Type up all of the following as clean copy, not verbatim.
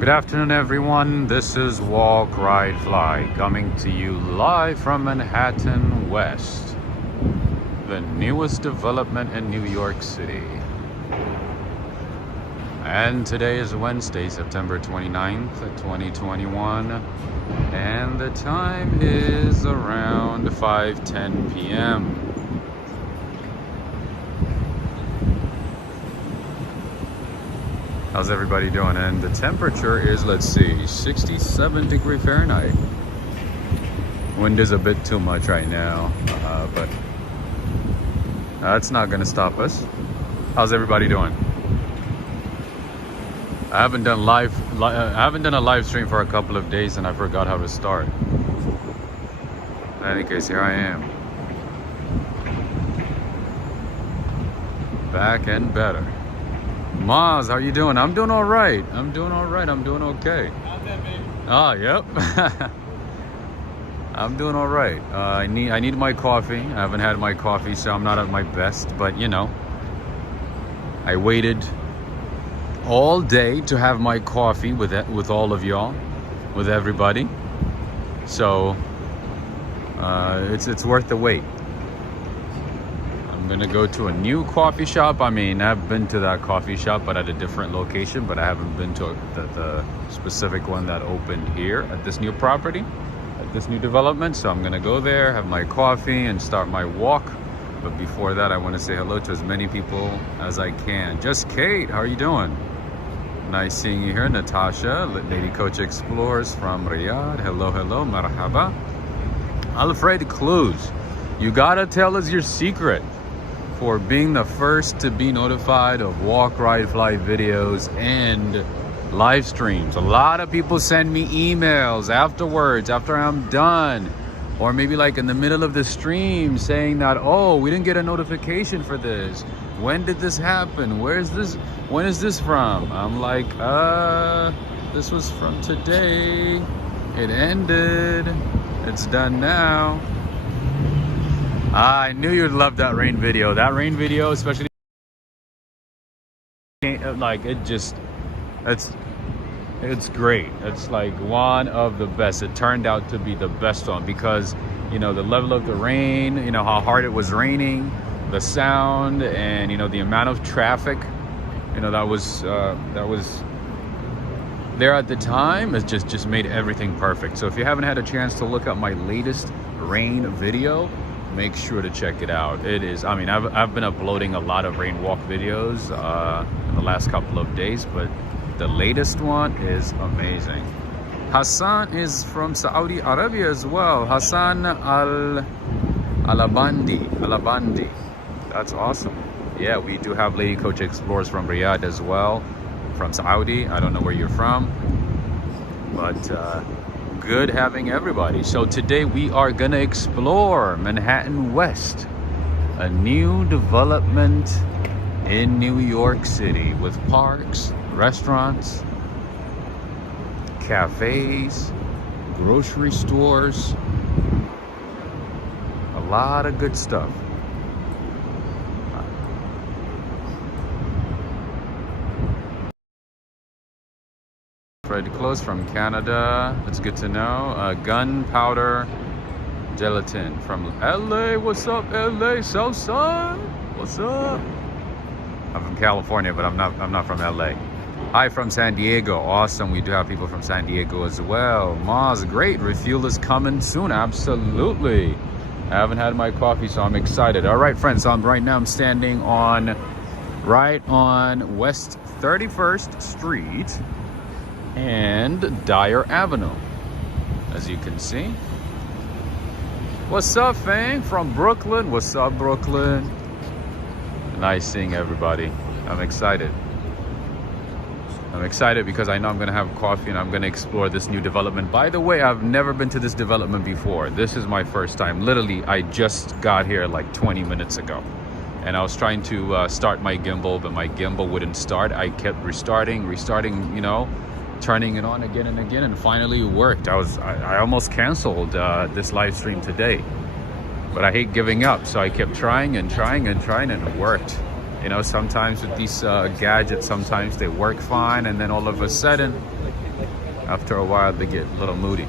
Good afternoon, everyone. This is Walk, Ride, Fly coming to you live from Manhattan West, the newest development in New York City. And today is Wednesday, September 29th, 2021, and the time is around 5:10 p.m. How's everybody doing? And the temperature is, let's see, 67 degrees Fahrenheit. Wind is a bit too much right now, but that's not gonna stop us. How's everybody doing? I haven't done a live stream for a couple of days, and I forgot how to start. In any case, here I am, back and better. Maz, how you doing? I'm doing all right. I'm doing okay. How's that, baby? Ah, yep. I'm doing all right. I need my coffee. I haven't had my coffee, so I'm not at my best. But you know, I waited all day to have my coffee with all of y'all, with everybody. So it's worth the wait. I'm gonna go to a new coffee shop. I mean, I've been to that coffee shop, but at a different location. But I haven't been to the specific one that opened here at this new property, at this new development. So I'm gonna go there, have my coffee, and start my walk. But before that, I want to say hello to as many people as I can. Just Kate, how are you doing? Nice seeing you here. Natasha, Lady Coach Explores from Riyadh. Hello, hello, marhaba. Alfred Clues, you gotta tell us your secret for being the first to be notified of Walk, Ride, Fly videos and live streams. A lot of people send me emails afterwards, after I'm done, or maybe like in the middle of the stream, saying that, oh, we didn't get a notification for this. When did this happen? Where is this? When is this from? I'm like, this was from today. It ended. It's done now. I knew you'd love that rain video. That rain video, especially like it's great. It's like one of the best. It turned out to be the best one because, you know, the level of the rain, you know, how hard it was raining, the sound, and, you know, the amount of traffic, you know, that was there at the time. It just made everything perfect. So if you haven't had a chance to look at my latest rain video, make sure to check it out. It is, I mean, I've been uploading a lot of rain walk videos in the last couple of days, but the latest one is amazing. Hassan is from Saudi Arabia as well. Hassan Alabandi. That's awesome. Yeah, we do have Lady Coach Explorers from Riyadh as well, from Saudi. I don't know where you're from, but good having everybody. So today we are gonna explore Manhattan West, a new development in New York City with parks, restaurants, cafes, grocery stores, a lot of good stuff. Fred Close from Canada. That's good to know. Gunpowder Gelatin from LA. What's up, LA? Southside. What's up? I'm from California, but I'm not from LA. Hi from San Diego. Awesome. We do have people from San Diego as well. Maz, great. Refuel is coming soon. Absolutely. I haven't had my coffee, so I'm excited. All right, friends. So right now I'm standing right on West 31st Street and Dyer Avenue, as you can see. What's up, fam? From Brooklyn. What's up, Brooklyn? Nice seeing everybody. I'm excited. I'm excited because I know I'm gonna have coffee and I'm gonna explore this new development. By the way, I've never been to this development before. This is my first time. Literally, I just got here like 20 minutes ago. And I was trying to start my gimbal, but my gimbal wouldn't start. I kept restarting, you know, turning it on again and again, and finally it worked. I almost canceled this live stream today, but I hate giving up, so I kept trying and trying and trying, and it worked. You know, sometimes with these gadgets, sometimes they work fine, and then all of a sudden After a while, they get a little moody.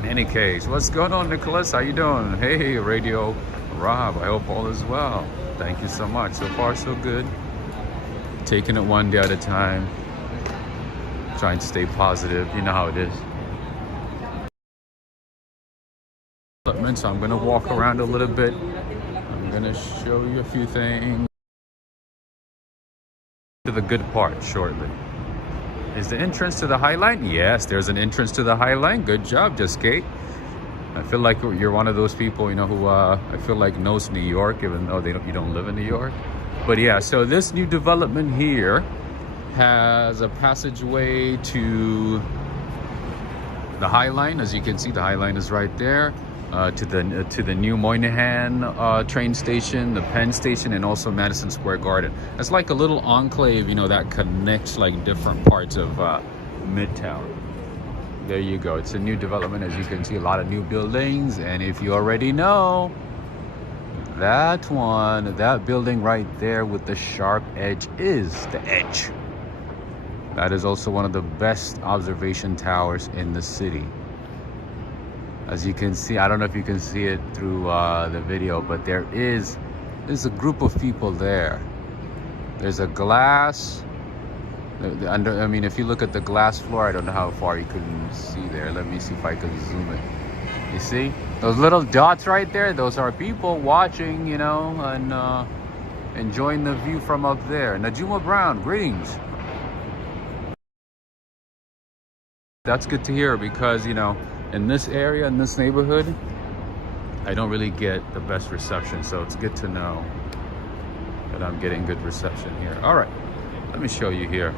In any case, what's going on, Nicholas? How you doing? Hey, Radio Rob. I hope all is well. Thank you so much. So far, so good. Taking it one day at a time. Trying to stay positive. You know how it is. So I'm gonna walk around a little bit. I'm gonna show you a few things. To the good part shortly. Is the entrance to the High Line? Yes, there's an entrance to the High Line. Good job, Just Kate. I feel like you're one of those people, you know, who I feel like knows New York, even though you don't live in New York. But yeah, so this new development here has a passageway to the High Line. As you can see, the High Line is right there. To the new Moynihan train station, the Penn Station, and also Madison Square Garden. It's like a little enclave, you know, that connects like different parts of Midtown. There you go. It's a new development. As you can see, a lot of new buildings. And if you already know, that building right there with the sharp edge is the Edge. That is also one of the best observation towers in the city. As you can see, I don't know if you can see it through the video, but there's a group of people there. There's a glass. I mean, if you look at the glass floor, I don't know how far you can see there. Let me see if I can zoom it. You see? Those little dots right there, those are people watching, you know, and enjoying the view from up there. Najuma Brown, greetings. That's good to hear because, you know, in this area, in this neighborhood, I don't really get the best reception. So it's good to know that I'm getting good reception here. All right, let me show you here.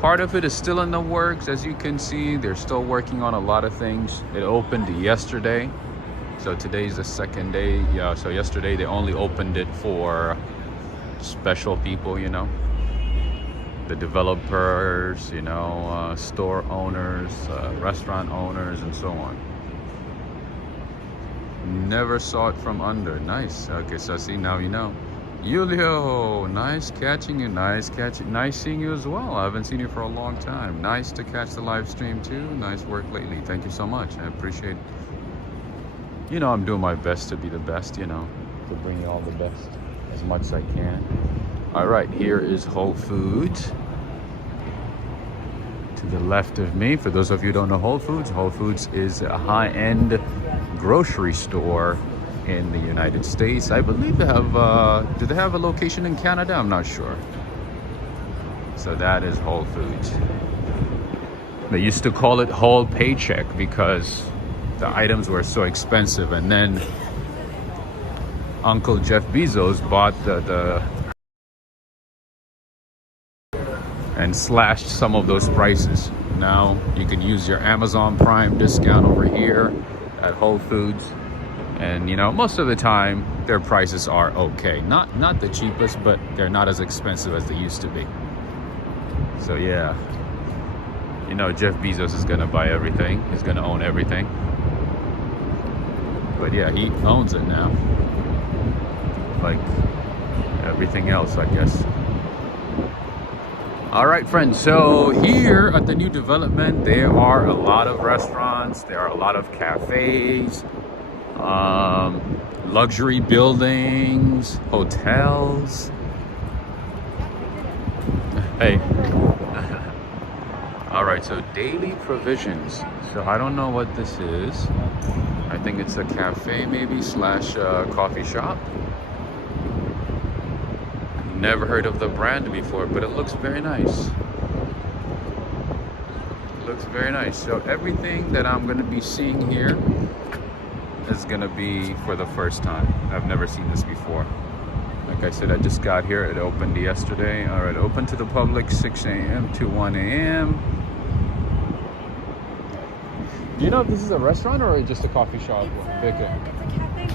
Part of it is still in the works. As you can see, they're still working on a lot of things. It opened yesterday. So today's the second day. Yeah, so yesterday they only opened it for special people, you know. The developers, you know, store owners, restaurant owners, and so on. Never saw it from under. Nice. Okay, so see, now you know. Julio, nice catching you. Nice catching. Nice seeing you as well. I haven't seen you for a long time. Nice to catch the live stream too. Nice work lately. Thank you so much. I appreciate it. You know, I'm doing my best to be the best, you know, to bring you all the best as much as I can. All right, here is Whole Foods. To the left of me, for those of you who don't know Whole Foods is a high-end grocery store in the United States. I believe they have, do they have a location in Canada? I'm not sure. So that is Whole Foods. They used to call it Whole Paycheck because the items were so expensive, and then Uncle Jeff Bezos bought the and slashed some of those prices. Now you can use your Amazon Prime discount over here at Whole Foods, and you know, most of the time their prices are okay. Not the cheapest, but they're not as expensive as they used to be. So yeah, you know, Jeff Bezos is gonna buy everything. He's gonna own everything. But yeah, he owns it now, like everything else, I guess. All right, friends, so here at the new development, there are a lot of restaurants, there are a lot of cafes, luxury buildings, hotels. Hey. All right, so daily provisions. So I don't know what this is. I think it's a cafe maybe slash coffee shop. Never heard of the brand before, but it looks very nice. It looks very nice. So everything that I'm going to be seeing here is going to be for the first time. I've never seen this before. Like I said, I just got here. It opened yesterday. All right, open to the public 6 a.m. to 1 a.m. Do you know if this is a restaurant or just a coffee shop? It's a cafe with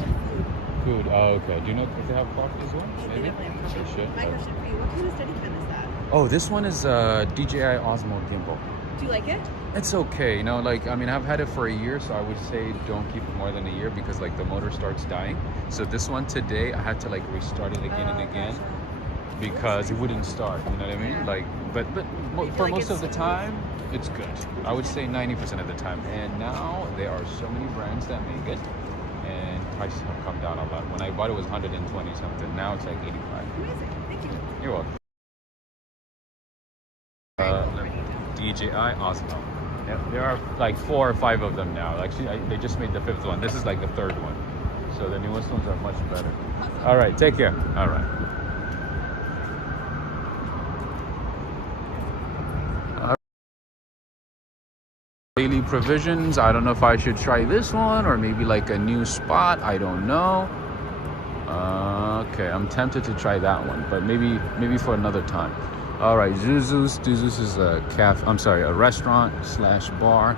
food. Oh, okay. Do you know if they have coffee as well? Maybe. They should. My question for you, what kind of study pen is that? Oh, this one is DJI Osmo gimbal. Do you like it? It's okay. You know, like, I mean, I've had it for a year, so I would say don't keep it more than a year because, like, the motor starts dying. So this one today, I had to, like, restart it again and again. Gotcha. because it wouldn't start. You know what I mean? Yeah. Like, but for like most of the it's- time, it's good. I would say 90% of the time. And now there are so many brands that make it, and prices have come down a lot. When I bought it was 120 something. Now it's like 85. Amazing. Thank you. You're welcome. DJI Osmo. Yeah, there are like 4 or 5 of them now. Actually, they just made the 5th one. This is like the 3rd one. So the newest ones are much better. All right, take care. All right. Daily provisions. I don't know if I should try this one or maybe like a new spot. I don't know. Okay, I'm tempted to try that one, but maybe for another time. All right, Zuzu's. Zuzu's is a a restaurant / bar.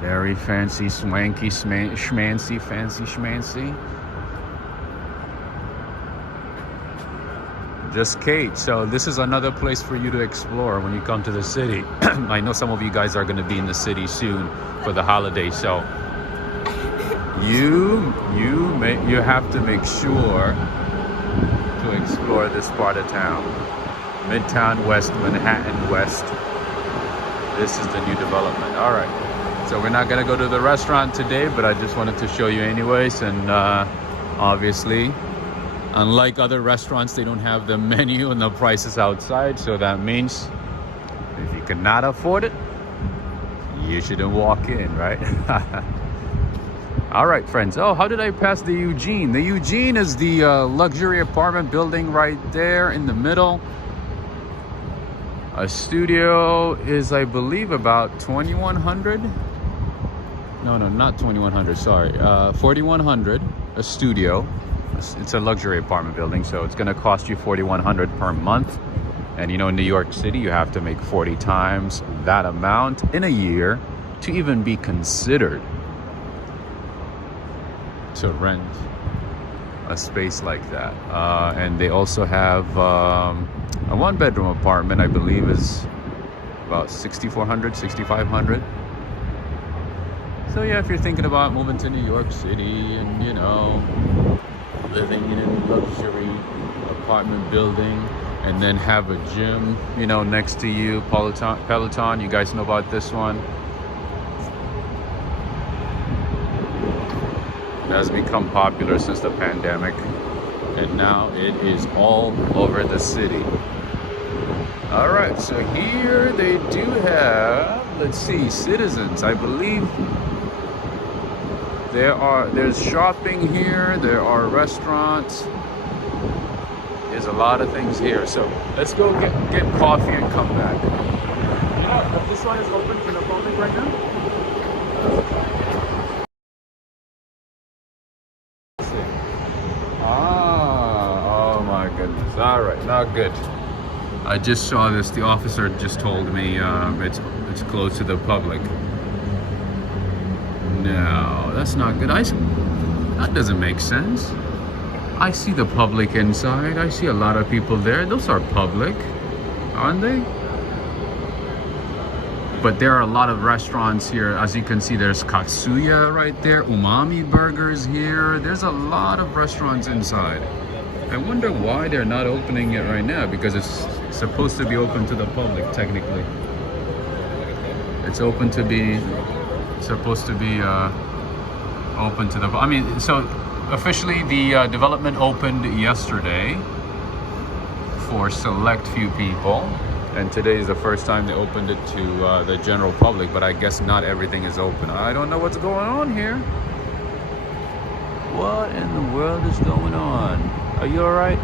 Very fancy, swanky, schmancy, fancy schmancy. Just Kate. So this is another place for you to explore when you come to the city. I know some of you guys are going to be in the city soon for the holiday, so you have to make sure to explore this part of town. Midtown West, Manhattan West. This is the new development. All right. So we're not gonna go to the restaurant today, but I just wanted to show you anyways. And obviously, unlike other restaurants, they don't have the menu and the prices outside. So that means if you cannot afford it, you shouldn't walk in, right? All right, friends. Oh, how did I pass the Eugene? The Eugene is the luxury apartment building right there in the middle. A studio is, I believe, about 2,100. No, not 2,100. Sorry, 4,100. A studio. It's a luxury apartment building, so it's going to cost you 4,100 per month. And you know, in New York City, you have to make 40 times that amount in a year to even be considered to rent a space like that. And they also have a 1-bedroom apartment, I believe, is about 6,400, 6,500. So yeah, if you're thinking about moving to New York City and, you know, living in a luxury apartment building and then have a gym, you know, next to you, Peloton, you guys know about this one. It has become popular since the pandemic, and now it is all over the city. All right, so here they do have, let's see, Citizens. I believe there's shopping here, there are restaurants, there's a lot of things here. So let's go get coffee and come back. You know, if this one is open for the public right now? Oh my goodness. All right, not good. I just saw this. The officer just told me it's closed to the public. No, that's not good. That doesn't make sense. I see the public inside. I see a lot of people there. Those are public, aren't they? But there are a lot of restaurants here. As you can see, there's Katsuya right there. Umami Burgers here. There's a lot of restaurants inside. I wonder why they're not opening it right now, because it's supposed to be open to the public, technically. It's supposed to be open to the, I mean, so officially the development opened yesterday for select few people, and today is the first time they opened it to the general public, but I guess not everything is open. I don't know what's going on here. What in the world is going on? Are you all right?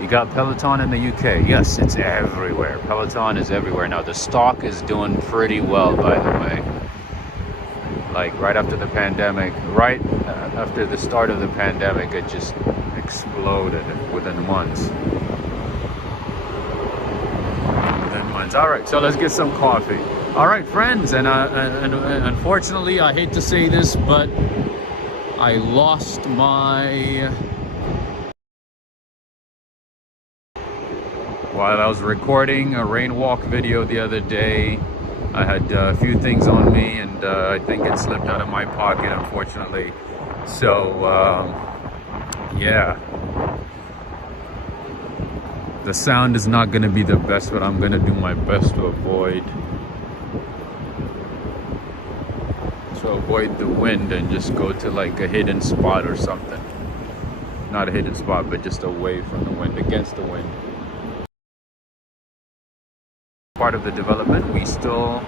You got Peloton in the UK. Yes, it's everywhere. Peloton is everywhere now. The stock is doing pretty well, by the way. Like right after the pandemic, right after the start of the pandemic, it just exploded within months. All right, so let's get some coffee. All right, friends, and unfortunately, I hate to say this, but I lost my... While I was recording a rain walk video the other day, I had a few things on me, and I think it slipped out of my pocket, unfortunately. So, yeah. The sound is not going to be the best, but I'm going to do my best to avoid the wind and just go to like a hidden spot or something. Not a hidden spot, but just away from the wind, against the wind. Part of the development, we still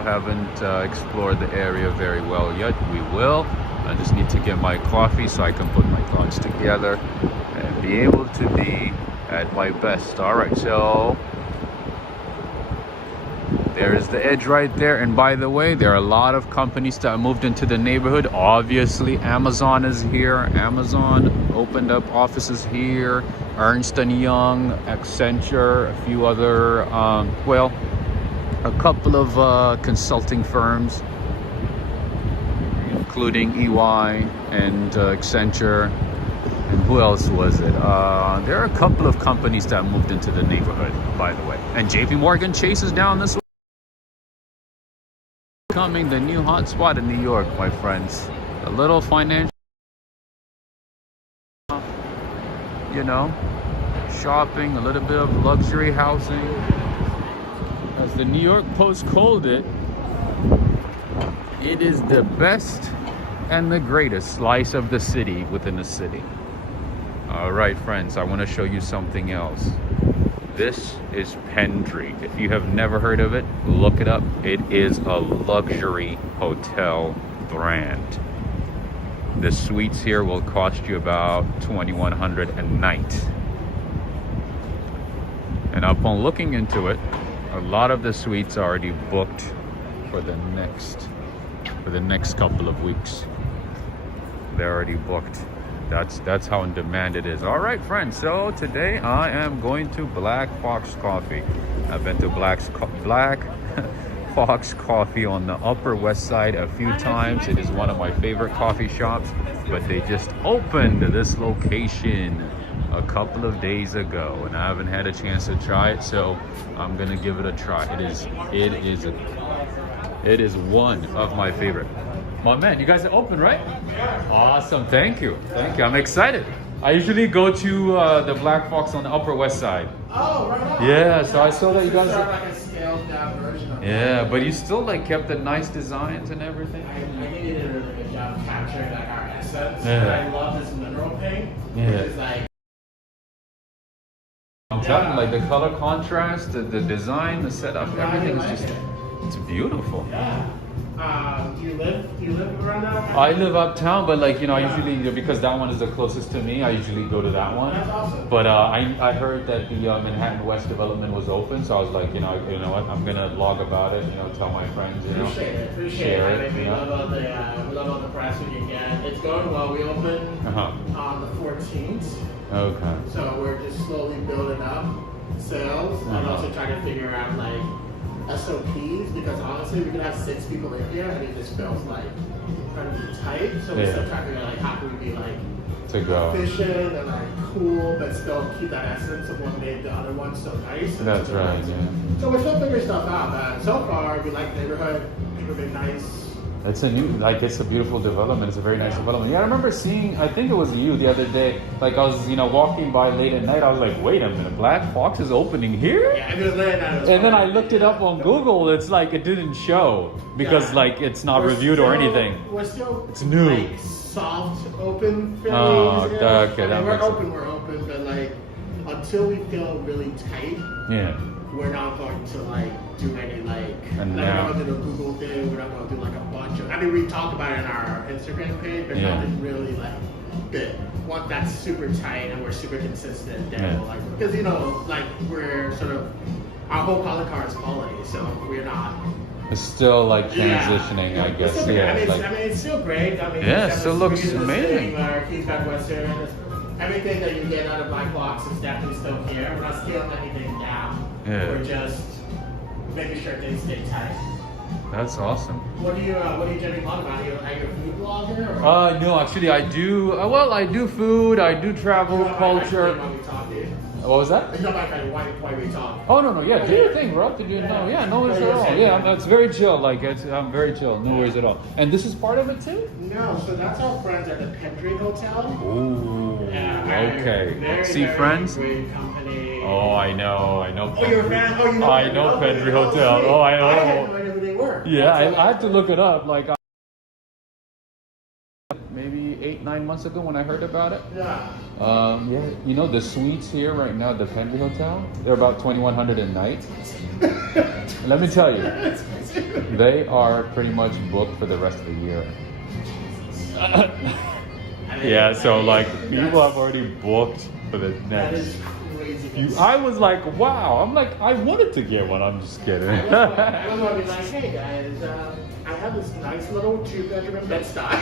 haven't explored the area very well yet. We will. I just need to get my coffee so I can put my thoughts together and be able to be at my best. All right, so there's the edge right there. And by the way, there are a lot of companies that moved into the neighborhood. Obviously, Amazon is here. Amazon opened up offices here. Ernst & Young, Accenture, a few other, a couple of consulting firms, including EY and Accenture. And who else was it? There are a couple of companies that moved into the neighborhood, by the way. And JP Morgan Chase is down this way. Becoming the new hotspot in New York, my friends. A little financial, shopping, a little bit of luxury housing. As the New York Post called it, it is the best and the greatest slice of the city within the city. All right, friends, I want to show you something else. This is Pendry. If you have never heard of it, look it up. It is a luxury hotel brand. The suites here will cost you about $2,100 a night. And upon looking into it, a lot of the suites are already booked for the next couple of weeks. They're already booked. That's how in demand it is. All right, friends. So today I am going to Black Fox Coffee. I've been to Black Fox Coffee on the Upper West Side a few times. It is one of my favorite coffee shops, but they just opened this location a couple of days ago, and I haven't had a chance to try it, so I'm gonna give it a try. It is one of my favorite. My man, you guys are open, right? Yeah. Awesome, thank you. I'm excited. I usually go to the Black Fox on the Upper West Side. Oh, right on. Yeah, so I saw that you guys are like a scaled down version of it. But you still like kept the nice designs and everything. I think you did a really good job capturing like our essence. Yeah. I love this mineral pink, which is like. I'm telling you, like the color contrast, the design, the setup, everything is just, it's beautiful. Yeah. Do you live around that? I live uptown, but like, I usually, because that one is the closest to me, I usually go to that one. That's awesome. But I heard that the Manhattan West development was open, so I was like, you know what, I'm gonna blog about it, tell my friends, Appreciate it. We love all the press we can get. It's going well. We opened on the 14th. Okay. So we're just slowly building up sales and also trying to figure out like SOPs, because honestly we could have 6 people in here and it just feels like incredibly tight. So we're still trying to figure out like how can we be like efficient and like cool, but still keep that essence of what made the other one so nice. That's right. Yeah. So we're still figuring stuff out, but so far we like the neighborhood. People been nice. It's a beautiful development. It's a very nice development. Yeah, I remember seeing, I think it was you the other day, like I was, walking by late at night, I was like, wait a minute, Black Fox is opening here? Yeah, it was late at night. And then I looked it up on Google, it's like, it didn't show, because like, it's not reviewed or anything. We're still, it's new. Like, soft open phase. Oh, okay, we're open, but like, until we feel really tight, we're not going to like do any like we're not going to do a Google thing. We're not going to do like a bunch of. I mean, we talk about it in our Instagram page, but nothing really like big. One that's super tight and we're super consistent. Then we'll, like, because like we're sort of our whole calling card is quality, so we're not. It's still like transitioning, I guess. I mean, it's still great. I mean, it still looks amazing. Everything that you get out of Black Box is definitely still here. We're not scaling anything down. We're just making sure things stay tight. That's awesome. What do you generally blog about? Are you a food blogger? Or? No, actually I do. I do food. I do travel, culture. What was that? It's not like why we talk. Oh no, yeah, do your thing, bro. Did you know? Yeah, no worries at all. Yeah, it's very chill. Like I'm very chill. No worries at all. And this is part of it too? No, so that's our friends at the Pendry Hotel. Ooh. Okay. Very, See, very friends. great company. Oh, I know. Oh, you're a fan? Oh, you know. I know Pendry Hotel. Oh, I know. I had no idea who they were. Yeah, I had to look it up. Like maybe 8-9 months ago when I heard about it. Yeah. Yeah, you know the suites here right now at the Pendry Hotel, they're about $2,100 a night. Let me tell you, they are pretty much booked for the rest of the year. Yeah, so like people have already booked for the next. That is crazy. I was like, wow. I'm like, I wanted to get one. I'm just kidding. I was going to be like, hey guys, I have this nice little 2-bedroom bed-stuy.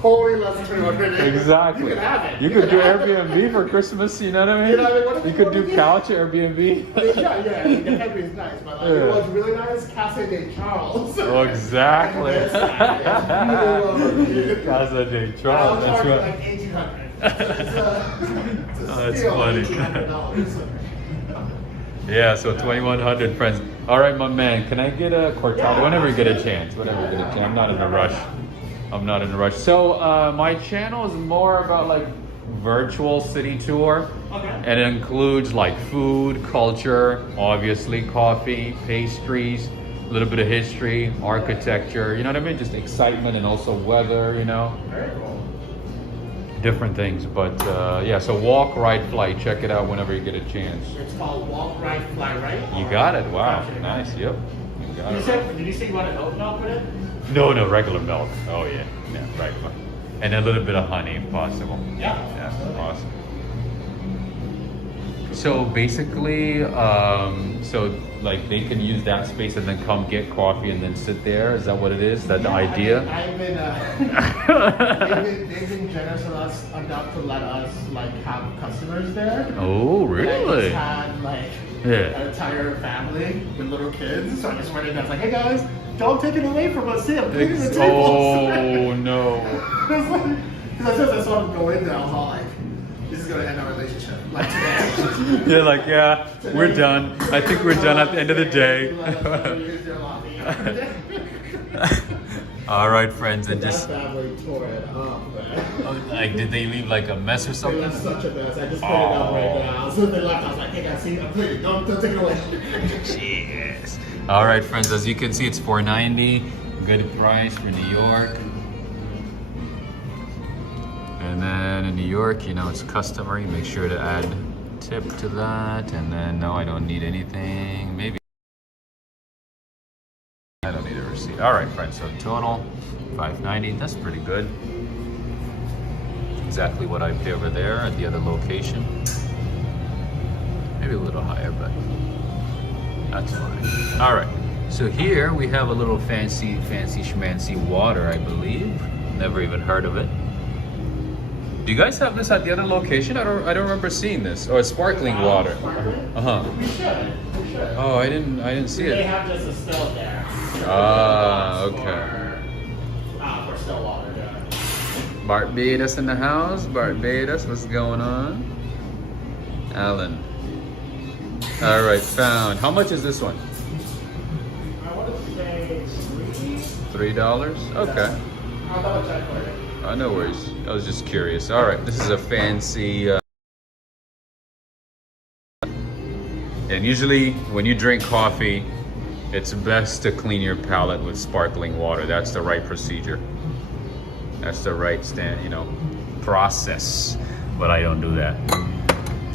Totally less than $2,100. Exactly. You can have it. You could do Airbnb for Christmas, you know what I mean? You know what I mean? You could do couch Airbnb. Yeah, the Pendry is nice, but like, it was really nice. Casa de Charles. Oh, exactly. Casa de Charles. That's right. Like $1,800. Oh, that's funny. $1,800. Yeah, so 2,100 friends. All right, my man, can I get a cortado? Whenever you get a chance. Whenever you get a chance. I'm not in a rush. So my channel is more about like virtual city tour. Okay. And it includes like food, culture, obviously coffee, pastries, a little bit of history, architecture, you know what I mean? Just excitement and also weather, you know? Very cool. Different things, but yeah, so walk, ride, fly. Check it out whenever you get a chance. It's called Walk, Ride, Fly, right? You got it. Wow, nice. Yep. You got it. Did you say you wanted oat milk with it? No, regular milk. Oh yeah, regular, and a little bit of honey if possible. Yeah. Yeah, awesome. So basically, so like they can use that space and then come get coffee and then sit there. Is that what it is? That the idea? I've been, they've been generous enough to let us like have customers there. Oh, really? They had like an entire family with little kids. So I just went in and I was like, hey guys, don't take it away from us. See, I'm cleaning the tables. Oh no. Because I saw them go in there, I was all like, this is gonna end our relationship. Like today. You're like, yeah, we're done. I think we're done at the end of the day. All right, friends, and just family tore it up, man. like, did they leave like a mess or They something? left such a mess. I just put it up right now. As soon as they left, I was like, hey guys, see, I'm cleaning. Don't take it away. Jeez. All right, friends, as you can see, it's $4.90. Good price for New York. And then in New York, you know, it's customary. Make sure to add tip to that. And then, no, I don't need anything. Maybe I don't need a receipt. All right, friends, so total $5.90. That's pretty good. Exactly what I paid over there at the other location. Maybe a little higher, but that's fine. All right, so here we have a little fancy schmancy water, I believe. Never even heard of it. Do you guys have this at the other location? I don't remember seeing this. Oh, it's sparkling water. We should. Oh, I didn't see They it. have just a still there. Ah, okay. For still water, yeah. Barbados in the house. Barbados, what's going on? Alan. All right, found. How much is this one? I want to say $3. Okay. I'll double check for you. No worries. I was just curious. All right, this is a fancy. And usually, when you drink coffee, it's best to clean your palate with sparkling water. That's the right procedure. That's the right process. But I don't do that.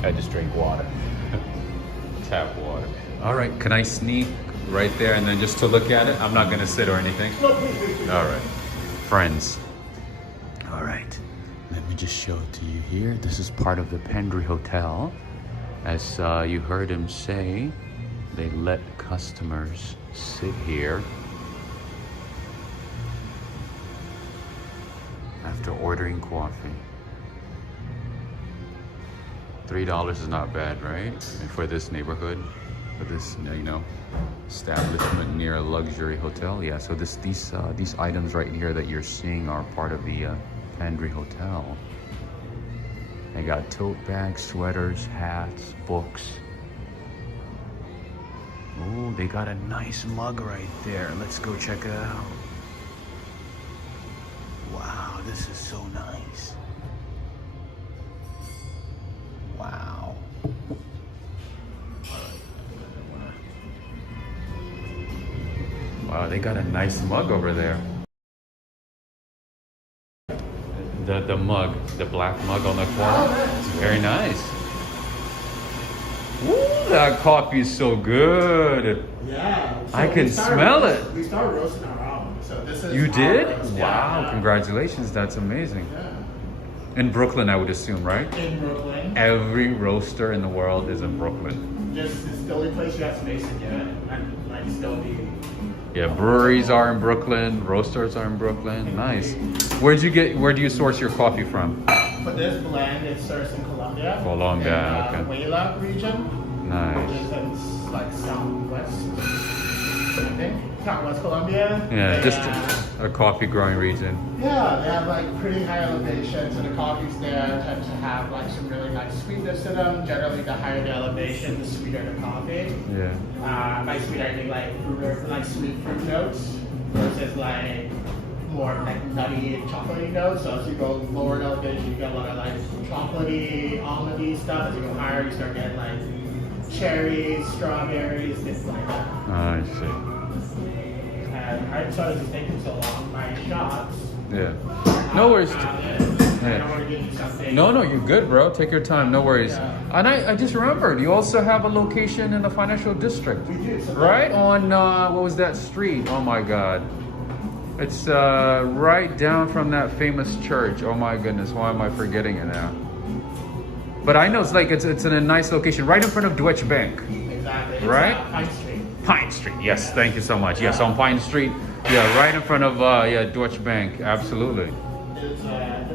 I just drink water. Tap water. All right, can I sneak right there and then just to look at it? I'm not gonna sit or anything. All right, friends. All right, let me just show it to you here. This is part of the Pendry Hotel. As you heard him say, they let customers sit here after ordering coffee. $3 is not bad, right? And for this neighborhood, for this, establishment near a luxury hotel. Yeah, so these items right here that you're seeing are part of the Pendry Hotel. They got tote bags, sweaters, hats, books. Oh, they got a nice mug right there. Let's go check it out. Wow, this is so nice. Wow. Wow, they got a nice mug over there. The mug, the black mug on the corner. It's very nice. Ooh, that coffee is so good. Yeah. So I can smell it. We started roasting our own. So this is You did? roast. Wow, Yeah. congratulations. That's amazing. Yeah. In Brooklyn, I would assume, right? In Brooklyn. Every roaster in the world is in Brooklyn. Just it's the only place you have space to do it. And like still be. Yeah, breweries are in Brooklyn, roasters are in Brooklyn. Nice. Where do you source your coffee from? For this blend, it's sourced in Colombia. Colombia, in, okay. Huila region. Which Nice. is in like southwest, I think. Southwest Colombia. Yeah, just a coffee growing region. Yeah, they have like pretty high elevation, so the coffees there tend to have like some really nice sweetness to them. Generally, the higher the elevation, the sweeter the coffee. Yeah. By sweet, I think like fruit, like sweet fruit notes versus like more like nutty and chocolatey notes. So as you go lower in elevation, you get a lot of like chocolatey, almondy stuff. As you go higher, you start getting like cherries, strawberries, things like that. I see. And I thought it was taking so long. My shots. Yeah. No worries. I don't want to give you something. No, you're good, bro. Take your time. No worries. Yeah. And I just remembered, you also have a location in the financial district. We do. So Right on, what was that street? Oh my God. It's right down from that famous church. Oh my goodness, why am I forgetting it now? But I know it's like, it's in a nice location, right in front of Deutsche Bank. Exactly. It's, Right? Pine Street. Pine Street, yes, thank you so much. Yes, on Pine Street. Yeah, right in front of, Deutsche Bank, absolutely. It's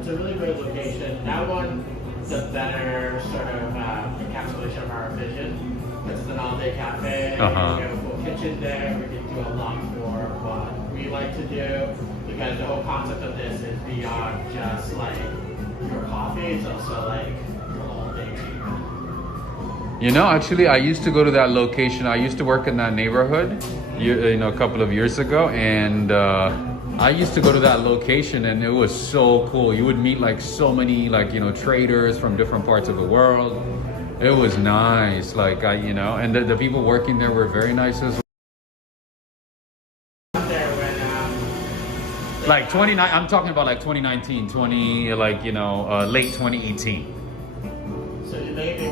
a really great location. That one is a better sort of encapsulation of our vision. This is an all-day cafe. We have a full kitchen there. We can do a lot more of what we like to do because the whole concept of this is beyond just like your coffee. It's also like your whole day. You know, actually, I used to go to that location. I used to work in that neighborhood, a couple of years ago, and I used to go to that location, and it was so cool. You would meet like so many traders from different parts of the world. It was nice, and the people working there were very nice as well. Like 29, I'm talking about like 2019, late 2018. So you may be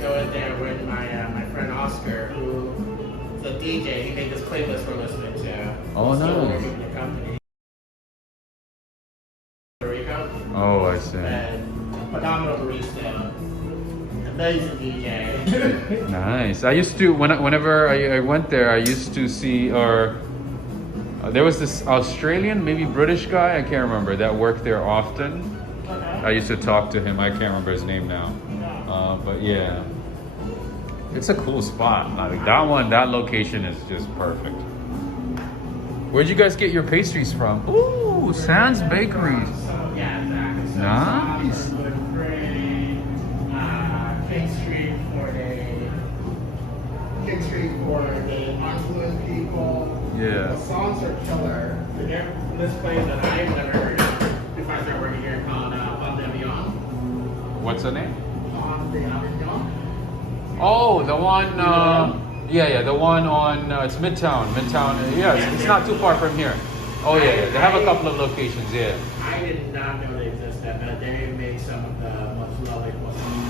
going there with my friend Oscar, who is a DJ. He made this playlist we're listening to. Oh, Still nice. working with the company. Oh, I see. And phenomenal barista. Amazing DJ. Nice. I used to, whenever I went there, I used to see, there was this Australian, maybe British guy, I can't remember, that worked there often. Okay. I used to talk to him. I can't remember his name now. But yeah, it's a cool spot. Like that location is just perfect. Where'd you guys get your pastries from? Ooh, Sans Bakeries. So, yeah, exactly. So Nice. King Street for the affluent people. Yeah. The songs are killer. This place that I've never heard of if I start working here called On the Avion. What's the name? On the Avion. Oh, the one. The one on it's Midtown. Yeah, it's not too far from here. Oh yeah. They have a couple of locations. Yeah. I did not know they existed, but they make some of the most lovely croissants.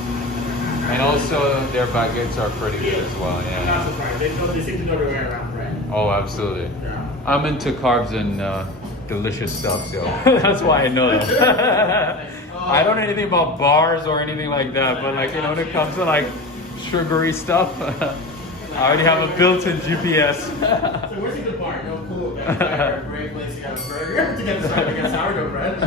And also their baguettes are pretty good as well. I'm Yeah. not surprised. They seem to know their way around bread. Oh, absolutely. Yeah. I'm into carbs and delicious stuff, so that's why I know them. I don't know anything about bars or anything like that, but when it comes to sugary stuff, I already have a built-in GPS. So where's a good bar? No, cool. That's a great place to get a burger to get started to get sourdough bread.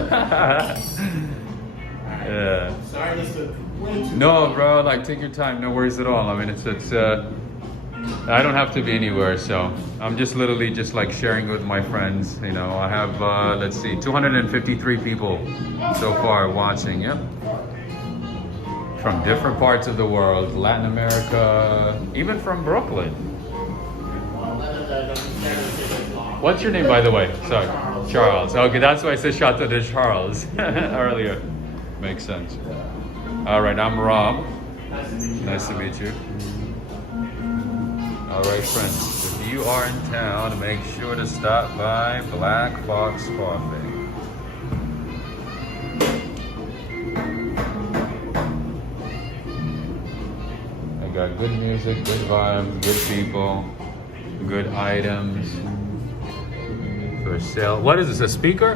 Yeah. Sorry, this is way too No, long. bro. Take your time. No worries at all. I mean, it's. I don't have to be anywhere, so I'm just literally just sharing with my friends. I have let's see, 253 people so far watching. Yep. from different parts of the world, Latin America, even from Brooklyn. What's your name, by the way? Sorry, Charles. Okay, that's why I said shout out to Charles earlier. Makes sense. All right, I'm Rob. Nice to meet you. All right, friends, if you are in town, make sure to stop by Black Fox Coffee. I got good music, good vibes, good people, good items for sale. What is this, a speaker?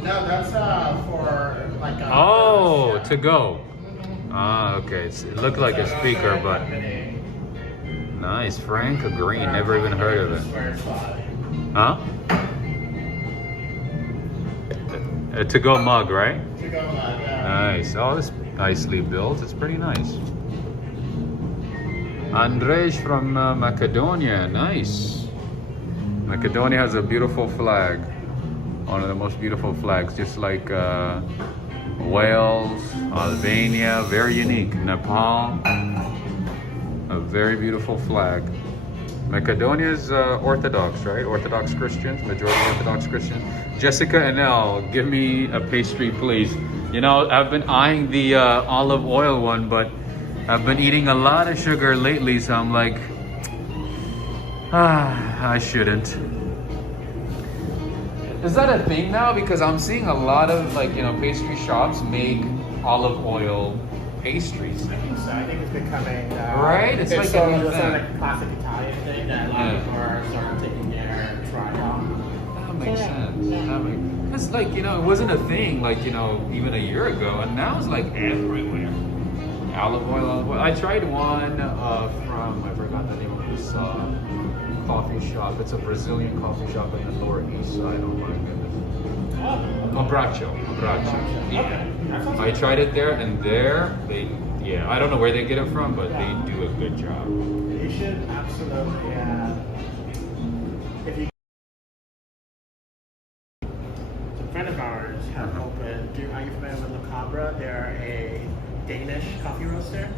No, that's for like a... Oh, to go. Ah, okay. It looked like a speaker, but... Nice, Franca Green. Never even heard of it. Huh? A to-go mug, right? To-go mug, yeah. Nice. Oh, it's nicely built. It's pretty nice. Andrej from Macedonia. Nice. Macedonia has a beautiful flag. One of the most beautiful flags, just like Wales, Albania. Very unique. Nepal. A very beautiful flag. Macedonia is Orthodox, right? Orthodox Christians, majority Orthodox Christians. Jessica and Elle, give me a pastry, please. You know, I've been eyeing the olive oil one, but I've been eating a lot of sugar lately, so I'm like, I shouldn't. Is that a thing now? Because I'm seeing a lot of, like, you know, pastry shops make olive oil pastries. I think so. I think it's becoming right. It's like sort a of thing. like a classic Italian thing that a lot of people are sort of taking their try on. That makes sense. Yeah. It's like, you know, it wasn't a thing like, you know, even a year ago, and now it's like everywhere. Olive oil. I tried one from, I forgot the name of this coffee shop. It's a Brazilian coffee shop in the Lower East Side. Oh my goodness. Abracho. Yeah. Okay. I tried it there, and there they, yeah, I don't know where they get it from, but they do a good job. You should absolutely. If you, a friend of ours have opened. Are you familiar with La Cabra? They're a Danish coffee roaster.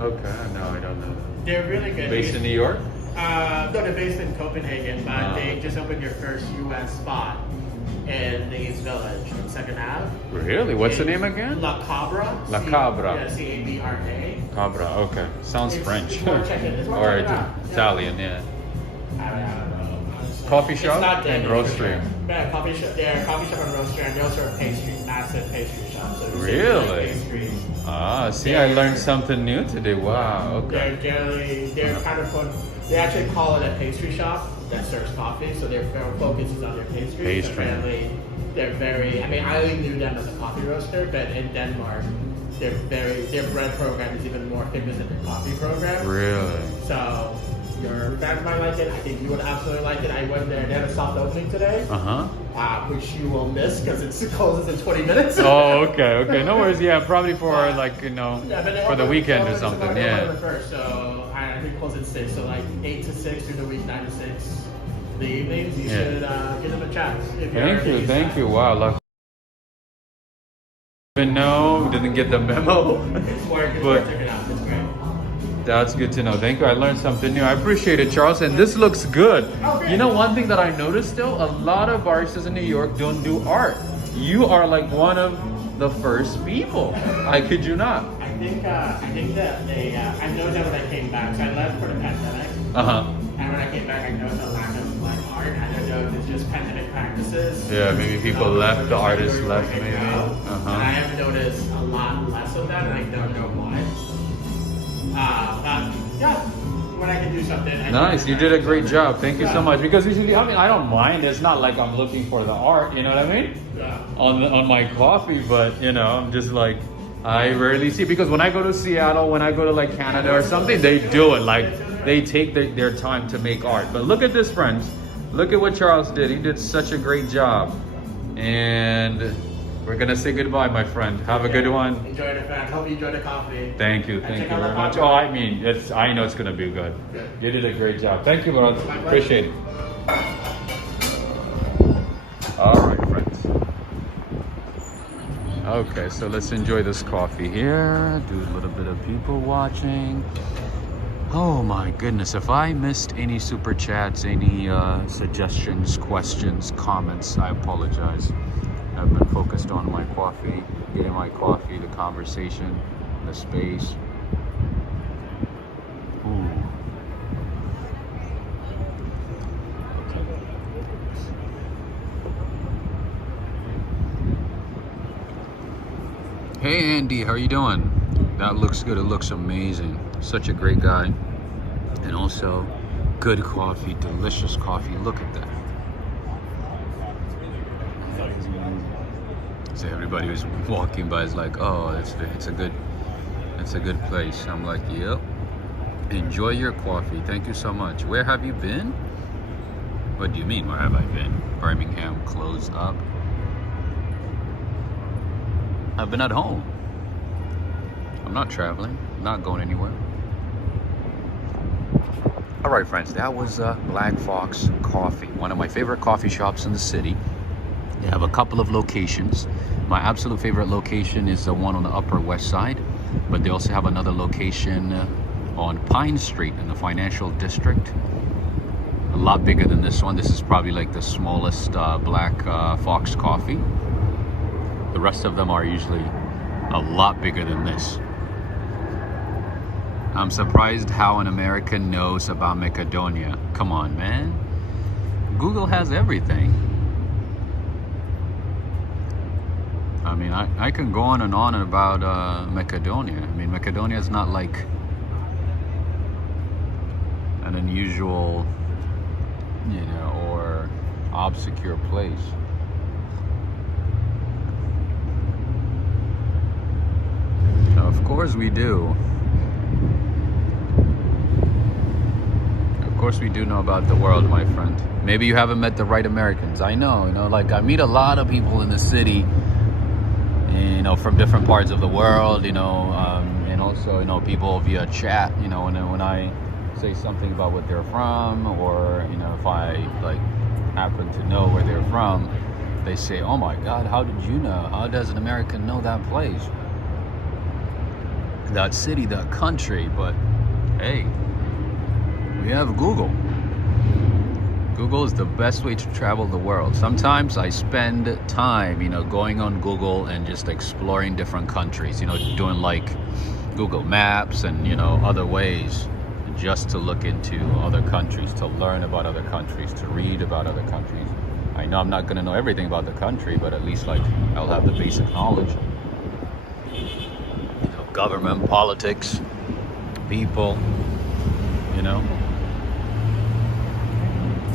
Okay, no, I don't know. They're really good. Based in New York? No, they're based in Copenhagen, but they just opened their first U.S. spot in the East Village on 2nd Ave. Really? What's the name again? La Cabra. La Cabra. Yeah, C-A-B-R-A. Cabra, okay. Sounds French. It's more chicken. It's more Or chicken. Italian, yeah. I don't know. Honestly. Coffee It's shop not and Danish, roastery. Yeah, coffee shop. They're a coffee shop and roastery, and they also are pastry, massive pastry shop. So Really? Pastries. Ah, see, I learned something new today. Wow, okay. They're kind of fun. They actually call it a pastry shop that serves coffee, so their focus is on their pastries. Pastry. Apparently, they're very. I mean, I only knew them as a coffee roaster, but in Denmark, their bread program is even more famous than their coffee program. Really? So your fans might like it. I think you would absolutely like it. I went there. They had a soft opening today. Which you will miss because it closes in 20 minutes. Oh, okay. No worries. Yeah, probably for like, you know, for the weekend or something. Yeah. So I think it closes at 6. So like 8 to 6 through the week, 9 to 6 in the evenings. You should give them a chance. Thank you. Wow, luck. Didn't get the memo. It's worth checking out. It's great. That's good to know. Thank you. I learned something new. I appreciate it, Charles. And this looks good. Okay. You know, one thing that I noticed though, a lot of baristas in New York don't do art. You are like one of the first people. I kid you not. I think that they. I know that when I came back, so I left for the pandemic. And when I came back, I noticed a lack of like art. I don't know if it's just pandemic practices. Yeah, maybe people left. The artists left, maybe. And I have noticed a lot less of that, and I don't know why. But yeah, when I can do something. Nice, you did a great job. Thank you so much. Because usually, I mean, I don't mind. It's not like I'm looking for the art. You know what I mean? Yeah. On my coffee, but you know, I'm just like, I rarely see, because when I go to Seattle, when I go to like Canada or something, they do it. Like they take their time to make art. But look at this, friends. Look at what Charles did. He did such a great job. And we're gonna say goodbye, my friend. Have a good one. Enjoy the fan. Hope you enjoy the coffee. Thank you very much. Oh, I mean, I know it's gonna be good. You did a great job. Thank you, brother. Appreciate it. All right, friends. Okay, so let's enjoy this coffee here. Do a little bit of people watching. Oh my goodness, if I missed any super chats, any suggestions, questions, comments, I apologize. I've been focused on my coffee, getting my coffee, the conversation, the space. Ooh. Hey Andy, how are you doing? That looks good. It looks amazing. Such a great guy. And also good coffee, delicious coffee. Look at that. So everybody who's walking by is like, oh, it's a good place. I'm like, yep. Enjoy your coffee. Thank you so much. Where have you been? What do you mean, where have I been? Birmingham closed up. I've been at home. I'm not traveling, I'm not going anywhere. All right, friends, that was Black Fox Coffee, one of my favorite coffee shops in the city. They have a couple of locations. My absolute favorite location is the one on the Upper West Side, but they also have another location on Pine Street in the financial district. A lot bigger than this one. This is probably like the smallest Black Fox Coffee. The rest of them are usually a lot bigger than this. I'm surprised how an American knows about Macedonia. Come on, man. Google has everything. I mean, I can go on and about Macedonia. I mean, Macedonia is not like an unusual, you know, or obscure place. Of course we do. Of course we do know about the world, my friend. Maybe you haven't met the right Americans. I know, you know, like I meet a lot of people in the city, you know, from different parts of the world, you know, and also, you know, people via chat, you know, and then when I say something about what they're from, or, you know, if I like happen to know where they're from, they say, oh my God, how did you know? How does an American know that place? That city, that country? But hey, we have Google. Google is the best way to travel the world. Sometimes I spend time, you know, going on Google and just exploring different countries, you know, doing like Google Maps and, you know, other ways just to look into other countries, to learn about other countries, to read about other countries. I know I'm not going to know everything about the country, but at least like I'll have the basic knowledge. Government, politics, people, you know,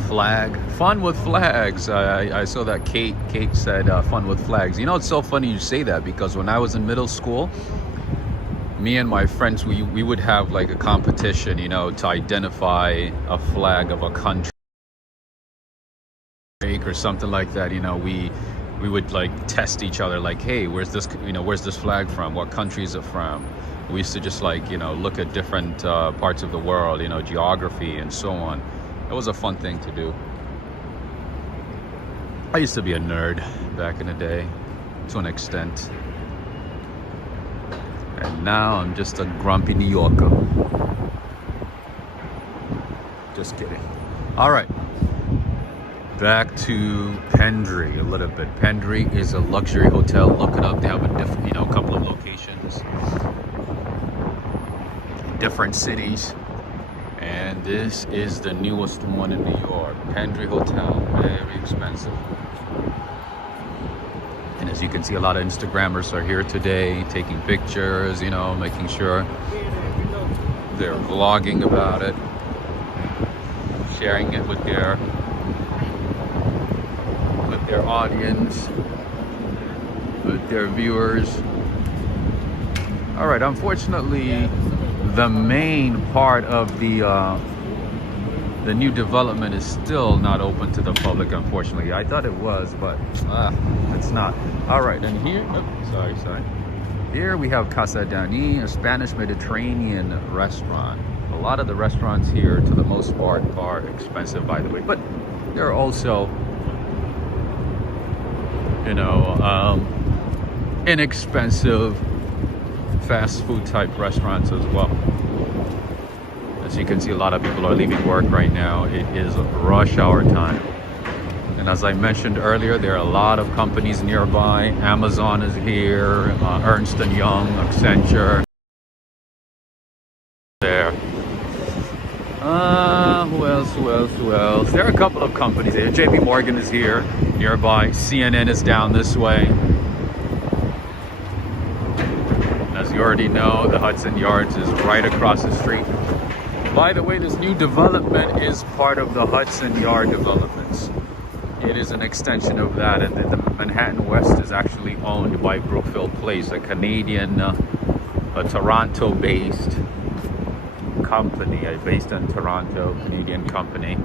flag, fun with flags. I saw that Kate said fun with flags. You know, it's so funny you say that, because when I was in middle school, me and my friends, we would have like a competition, you know, to identify a flag of a country or something like that. You know, we would like test each other, like, hey, where's this, you know, where's this flag from? What country is it from? We used to just like, you know, look at different parts of the world, you know, geography and so on. It was a fun thing to do. I used to be a nerd back in the day, to an extent. And now I'm just a grumpy New Yorker. Just kidding. All right. Back to Pendry a little bit. Pendry is a luxury hotel. Look it up. They have a different, you know, a couple of locations, different cities, and this is the newest one in New York. Pendry Hotel, very expensive. And as you can see, a lot of Instagrammers are here today, taking pictures, you know, making sure they're vlogging about it, sharing it with their audience, with their viewers. All right, unfortunately, the main part of the new development is still not open to the public, unfortunately. I thought it was, but it's not. All right, and here, sorry. Here we have Casa Dani, a Spanish Mediterranean restaurant. A lot of the restaurants here, to the most part, are expensive, by the way, but there are also, you know, inexpensive fast food type restaurants as well. As you can see, a lot of people are leaving work right now. It is rush hour time. And as I mentioned earlier, there are a lot of companies nearby. Amazon is here, Ernst & Young, Accenture. There. Who else? There are a couple of companies here. JP Morgan is here, nearby. CNN is down this way. As you already know, the Hudson Yards is right across the street. By the way, this new development is part of the Hudson Yard developments. It is an extension of that, and the Manhattan West is actually owned by Brookfield Place, a Canadian, a Toronto-based company, based in Toronto, Canadian company.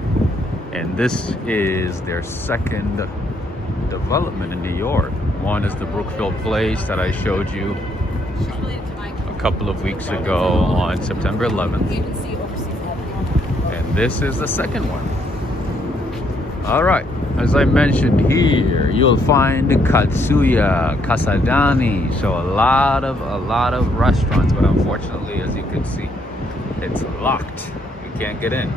And this is their second development in New York. One is the Brookfield Place that I showed you a couple of weeks ago on September 11th. And this is the second one. All right, as I mentioned here, you'll find Katsuya, Kasadani, so a lot of restaurants, but unfortunately, as you can see, it's locked. You can't get in.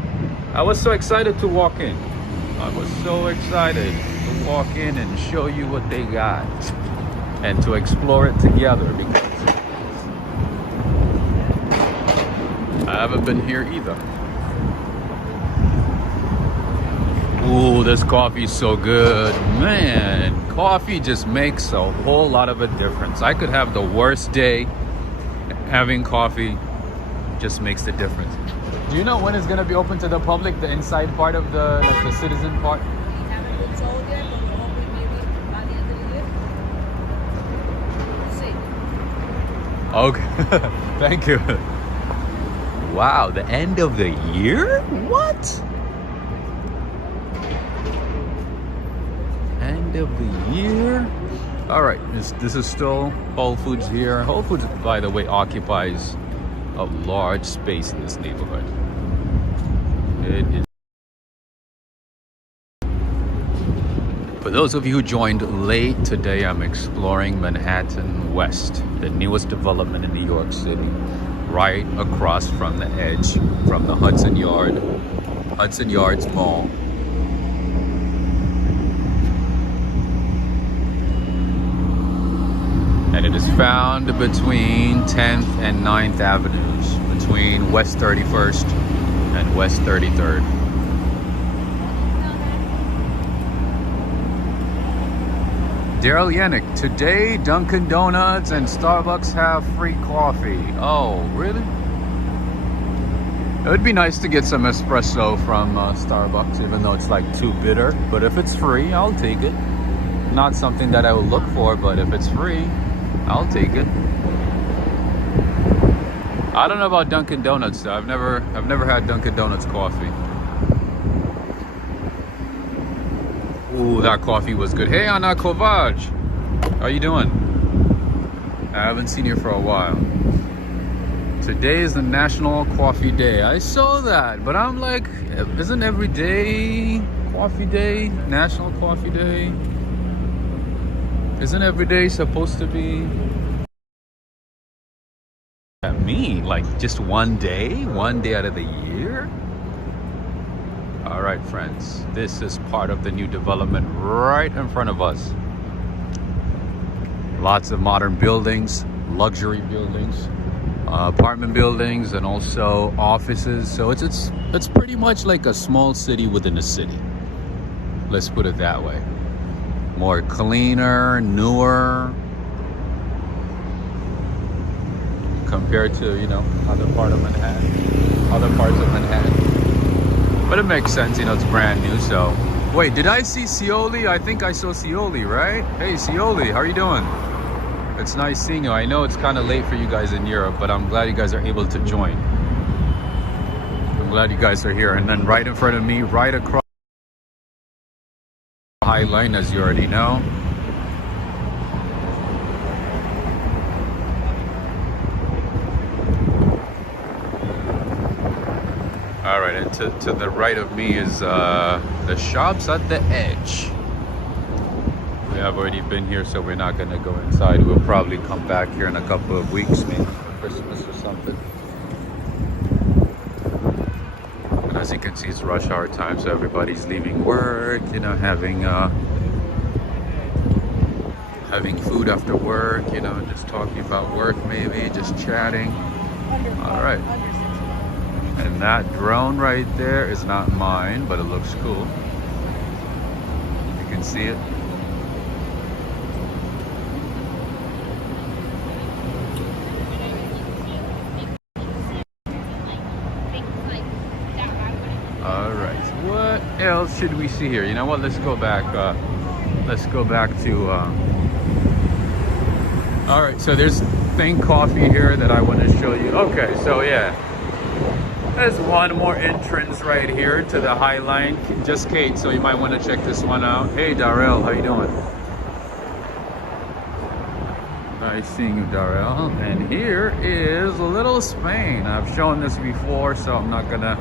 I was so excited to walk in. I was so excited to walk in and show you what they got and to explore it together, because I haven't been here either. Ooh, this coffee is so good. Man, coffee just makes a whole lot of a difference. I could have the worst day. Having coffee just makes the difference. Do you know when it's going to be open to the public, the inside part of the, like the citizen part? We haven't been sold yet, but we're hoping maybe by the end of the year. We'll see. Okay, thank you. Wow, the end of the year? What? End of the year? All right, this is still Whole Foods here. Whole Foods, by the way, occupies a large space in this neighborhood. It is. For those of you who joined late today, I'm exploring Manhattan West, the newest development in New York City, right across from the edge from the Hudson Yards Mall. And it is found between 10th and 9th Avenues, between West 31st and West 33rd. Daryl Yannick, today Dunkin' Donuts and Starbucks have free coffee. Oh, really? It would be nice to get some espresso from Starbucks, even though it's like too bitter. But if it's free, I'll take it. Not something that I will look for, but if it's free, I'll take it. I don't know about Dunkin' Donuts though. I've never had Dunkin' Donuts coffee. Ooh, that coffee was good. Hey, Anna Kovac, how you doing? I haven't seen you for a while. Today is the National Coffee Day. I saw that, but I'm like, isn't every day Coffee Day? National Coffee Day? Isn't every day supposed to be at me? Like just one day out of the year? All right, friends, this is part of the new development right in front of us. Lots of modern buildings, luxury buildings, apartment buildings, and also offices. So it's pretty much like a small city within a city. Let's put it that way. More cleaner, newer, compared to, you know, other parts of Manhattan. But it makes sense, you know, it's brand new. So, wait, did I see Scioli? I think I saw Scioli, right? Hey, Scioli, how are you doing? It's nice seeing you. I know it's kind of late for you guys in Europe, but I'm glad you guys are able to join. I'm glad you guys are here. And then right in front of me, right across High Line, as you already know. All right, and to the right of me is the shops at the edge. We have already been here, so we're not gonna go inside. We'll probably come back here in a couple of weeks, maybe for Christmas or something. And as you can see, it's rush hour time, so everybody's leaving work, you know, having food after work, you know, just talking about work, maybe just chatting. All right. And that drone right there is not mine, but it looks cool. You can see it. All right. What else should we see here? You know what? Let's go back. Let's go back to. All right. So there's Think Coffee here that I want to show you. Okay. So yeah. There's one more entrance right here to the High Line. Just Kate, so you might want to check this one out. Hey Darrell, how you doing? Nice seeing you, Darrell. And here is Little Spain. I've shown this before, so I'm not gonna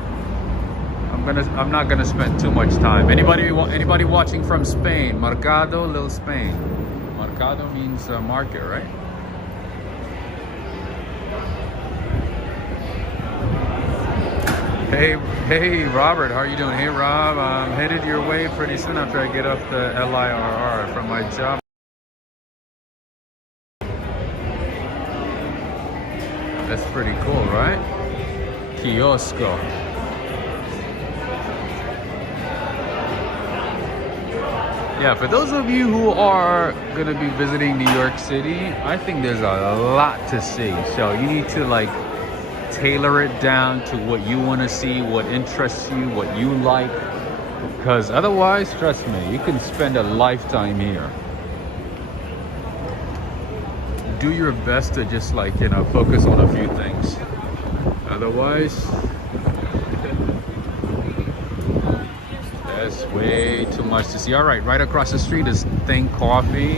spend too much time. Anybody watching from Spain? Mercado, Little Spain. Mercado means market, right? Hey, Robert, how are you doing? Hey, Rob, I'm headed your way pretty soon after I get off the LIRR from my job. That's pretty cool, right? Kiosco. Yeah, for those of you who are going to be visiting New York City, I think there's a lot to see. So you need to like tailor it down to what you want to see, what interests you, what you like, because otherwise, trust me, you can spend a lifetime here. Do your best to just like, you know, focus on a few things. Otherwise, that's way too much to see. All right, right across the street is Think Coffee.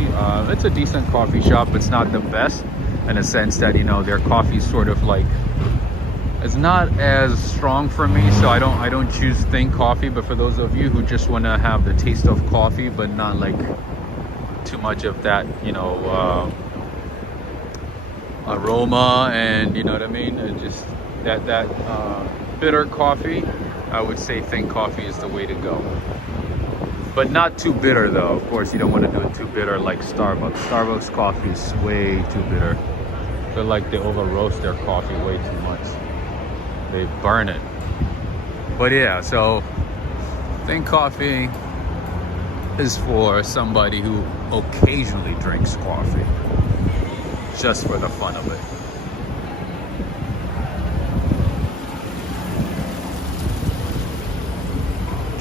It's a decent coffee shop. It's not the best in a sense that, you know, their coffee is sort of like, it's not as strong for me, so I don't choose Think Coffee. But for those of you who just want to have the taste of coffee, but not like too much of that, you know, aroma, and you know what I mean, just that bitter coffee, I would say Think Coffee is the way to go. But not too bitter though. Of course, you don't want to do it too bitter like Starbucks. Starbucks coffee is way too bitter. I feel like they over roast their coffee way too much. They burn it. But yeah, so Think Coffee is for somebody who occasionally drinks coffee, just for the fun of it.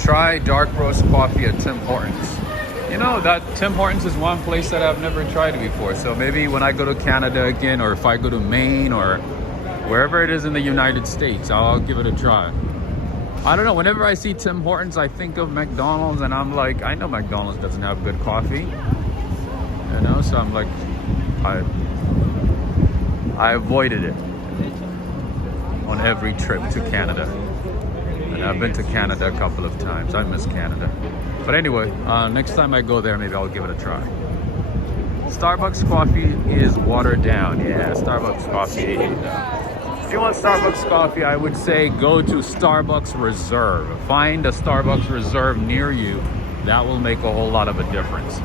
Try dark roast coffee at Tim Hortons. You know, that Tim Hortons is one place that I've never tried before. So maybe when I go to Canada again, or if I go to Maine, or wherever it is in the United States, I'll give it a try. I don't know, whenever I see Tim Hortons, I think of McDonald's, and I'm like, I know McDonald's doesn't have good coffee. You know, so I'm like, I avoided it on every trip to Canada. And I've been to Canada a couple of times. I miss Canada. But anyway, next time I go there, maybe I'll give it a try. Starbucks coffee is watered down. Yeah, Starbucks coffee. If you want Starbucks coffee, I would say go to Starbucks Reserve. Find a Starbucks Reserve near you. That will make a whole lot of a difference.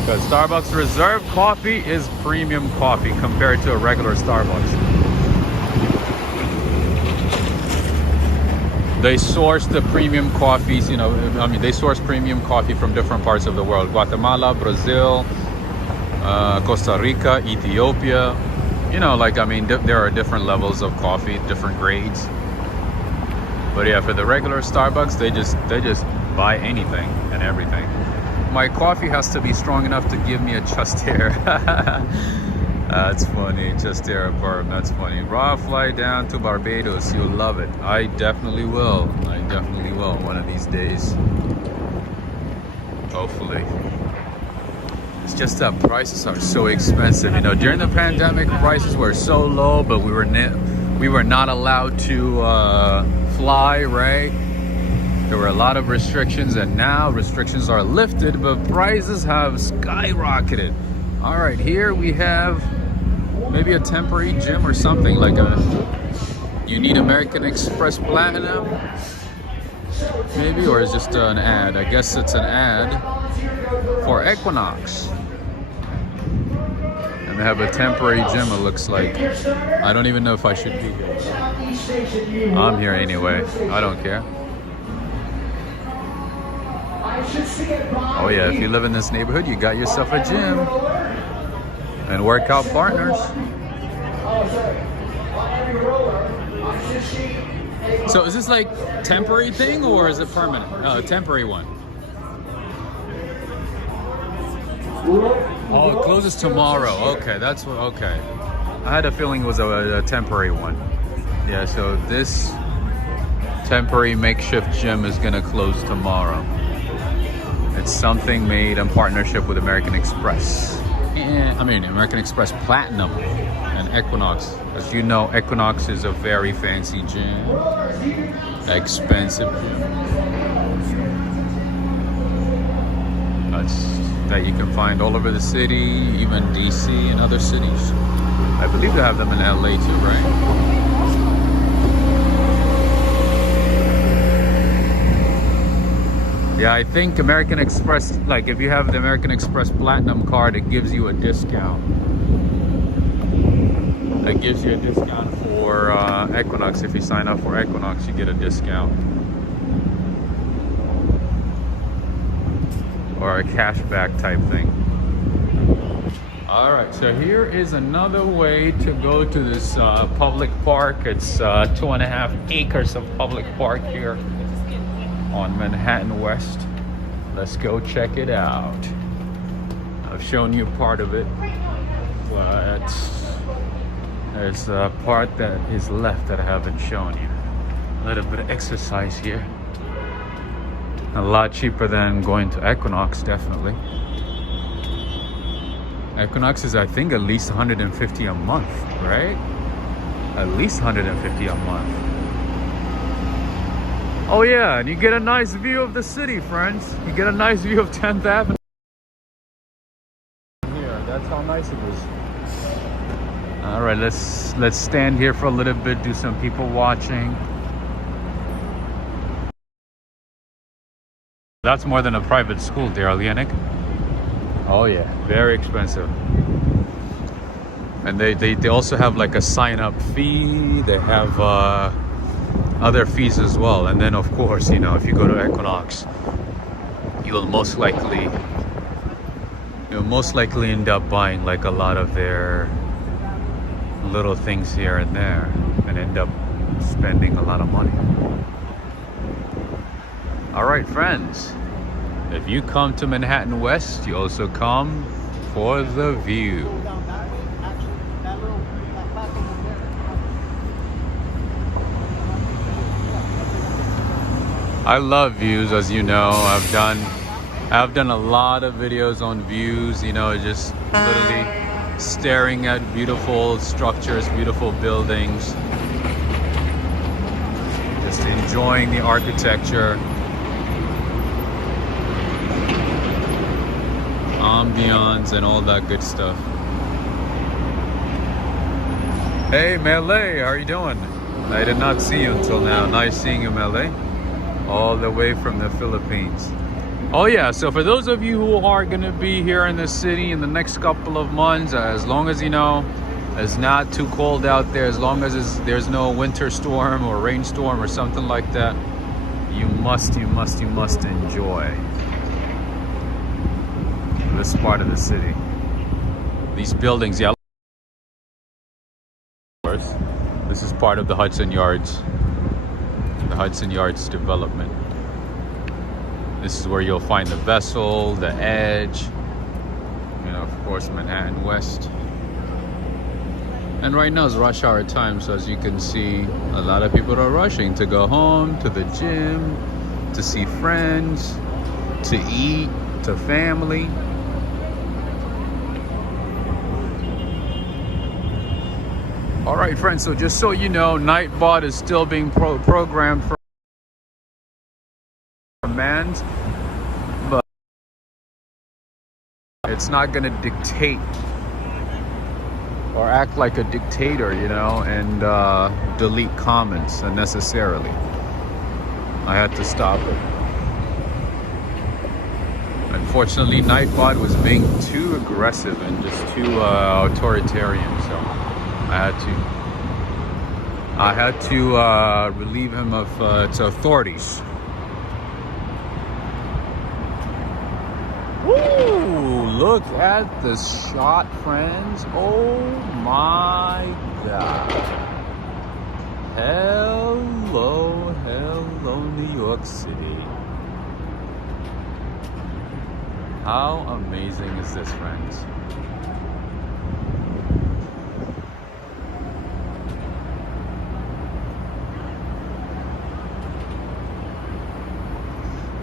Because Starbucks Reserve coffee is premium coffee compared to a regular Starbucks. They source the premium coffees, you know, I mean, they source premium coffee from different parts of the world. Guatemala, Brazil, Costa Rica, Ethiopia. You know, like, I mean, there are different levels of coffee, different grades. But yeah, for the regular Starbucks, they just buy anything and everything. My coffee has to be strong enough to give me a chest hair. That's funny, chest hair burp, that's funny. Raw fly down to Barbados, you'll love it. I definitely will. I definitely will one of these days. Hopefully. It's just that prices are so expensive. You know, during the pandemic, prices were so low, but we were not allowed to fly, right? There were a lot of restrictions, and now restrictions are lifted, but prices have skyrocketed. All right, here we have maybe a temporary gym or something, like you need American Express Platinum, maybe, or is just an ad? I guess it's an ad for Equinox. And they have a temporary gym, it looks like. I don't even know if I should be here. I'm here anyway. I don't care. Oh yeah, if you live in this neighborhood, you got yourself a gym and workout partners. So is this like temporary thing or is it permanent? Temporary one. Oh, it closes tomorrow. Okay, that's what. Okay, I had a feeling it was a temporary one. Yeah, so this temporary makeshift gym is gonna close tomorrow. It's something made in partnership with American Express. I mean, American Express Platinum and Equinox. As you know, Equinox is a very fancy gym, expensive gym. That you can find all over the city, even DC and other cities. I believe they have them in LA too, right? Yeah, I think American Express, like if you have the American Express Platinum card, it gives you a discount. It gives you a discount for Equinox. If you sign up for Equinox, you get a discount. Or a cashback type thing. All right, so here is another way to go to this public park. It's 2.5 acres of public park here on Manhattan West. Let's go check it out. I've shown you part of it, but there's a part that is left that I haven't shown you. A little bit of exercise here. A lot cheaper than going to Equinox, definitely. Equinox is, I think, at least $150 a month, right? At least $150 a month. Oh yeah, and you get a nice view of the city, friends. You get a nice view of 10th Avenue. Here, that's how nice it is. All right, let's stand here for a little bit, do some people watching. That's more than a private school, dear Alienic. Oh yeah, very expensive. And they also have like a sign-up fee. They have other fees as well. And then of course, you know, if you go to Equinox, you'll most likely end up buying like a lot of their little things here and there and end up spending a lot of money. All right, friends, if you come to Manhattan West, you also come for the view. I love views, as you know. I've done a lot of videos on views, you know, just literally staring at beautiful structures, beautiful buildings, just enjoying the architecture, ambiance, and all that good stuff. Hey Melee, how are you doing? I did not see you until now. Nice seeing you, Melee, all the way from the Philippines. Oh yeah, so for those of you who are going to be here in the city in the next couple of months, as long as you know it's not too cold out there, as long as there's no winter storm or rainstorm or something like that, you must enjoy this part of the city. These buildings, yeah. This is part of the Hudson Yards. The Hudson Yards development. This is where you'll find the Vessel, the Edge, you know, of course, Manhattan West. And right now is rush hour time, so as you can see, a lot of people are rushing to go home, to the gym, to see friends, to eat, to family. All right, friends, so just so you know, Nightbot is still being programmed for friends, but it's not gonna dictate or act like a dictator, you know, and delete comments unnecessarily. I had to stop it. Unfortunately, Nightbot was being too aggressive and just too authoritarian, so I had to relieve him of its authorities. Woo! Look at this shot, friends. Oh my God. Hello, hello, New York City. How amazing is this, friends?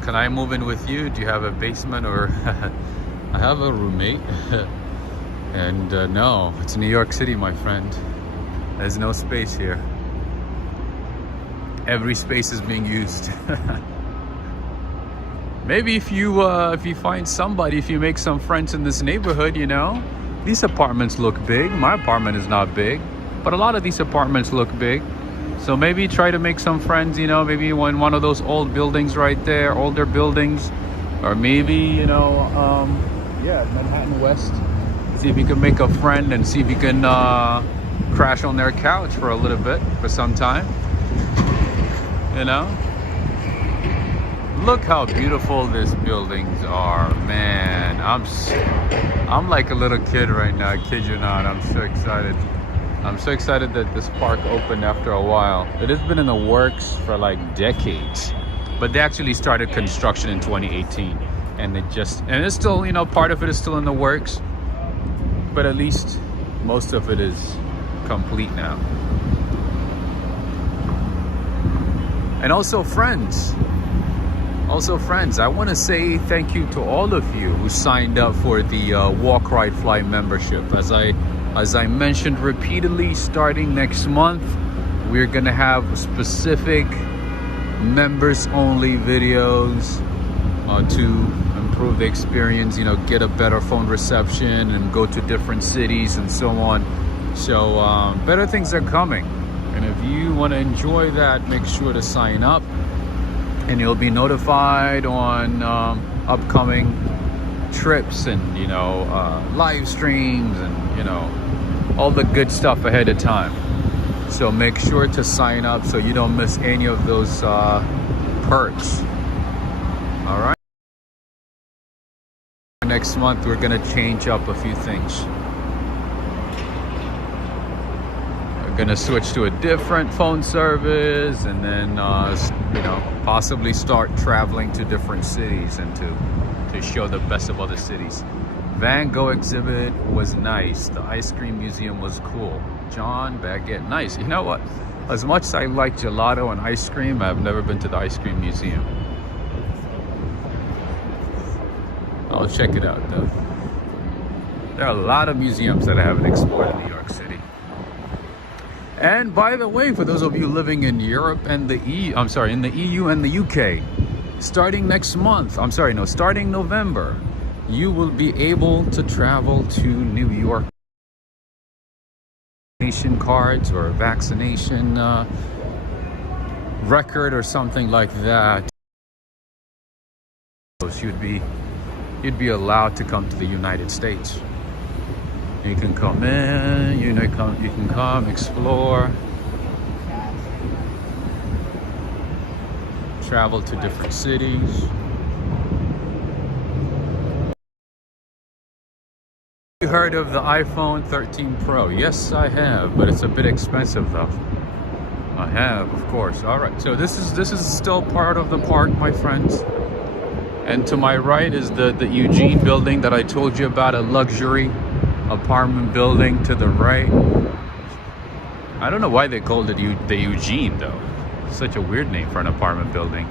Can I move in with you? Do you have a basement? Or I have a roommate. And no, it's New York City, my friend. There's no space here. Every space is being used. Maybe if you find somebody, if you make some friends in this neighborhood, you know, these apartments look big. My apartment is not big, but a lot of these apartments look big. So maybe try to make some friends, you know, maybe in one of those old buildings right there, older buildings, or maybe, you know, yeah, Manhattan West. See if you can make a friend and see if you can crash on their couch for a little bit, for some time, you know. Look how beautiful these buildings are, man. I'm like a little kid right now, I kid you not. I'm so excited. I'm so excited that this park opened after a while. It has been in the works for like decades, but they actually started construction in 2018, and it's still, you know, part of it is still in the works, but at least most of it is complete now. And also friends, I want to say thank you to all of you who signed up for the Walk, Ride, Fly membership. As I mentioned repeatedly, starting next month, we're gonna have specific members-only videos to improve the experience, you know, get a better phone reception and go to different cities and so on. So better things are coming. And if you want to enjoy that, make sure to sign up. And you'll be notified on upcoming trips and, you know, live streams and, you know, all the good stuff ahead of time. So make sure to sign up so you don't miss any of those perks. All right. Next month, we're going to change up a few things. We're going to switch to a different phone service, and then, you know, possibly start traveling to different cities and to show the best of other cities. Van Gogh exhibit was nice. The ice cream museum was cool. John Baguette, nice. You know what? As much as I like gelato and ice cream, I've never been to the ice cream museum. I'll check it out though. There are a lot of museums that I haven't explored in New York City. And by the way, for those of you living in Europe and the EU, in the EU and the UK, starting next month, starting November, you will be able to travel to New York. Vaccination cards or vaccination record or something like that. You'd be allowed to come to the United States. You can come in, you can come explore, travel to different cities. You heard of the iPhone 13 Pro? Yes, I have, but it's a bit expensive though. I have, of course. All right, so this is still part of the park, my friends. And to my right is the Eugene building that I told you about, a luxury apartment building to the right. I don't know why they called it the Eugene though. Such a weird name for an apartment building.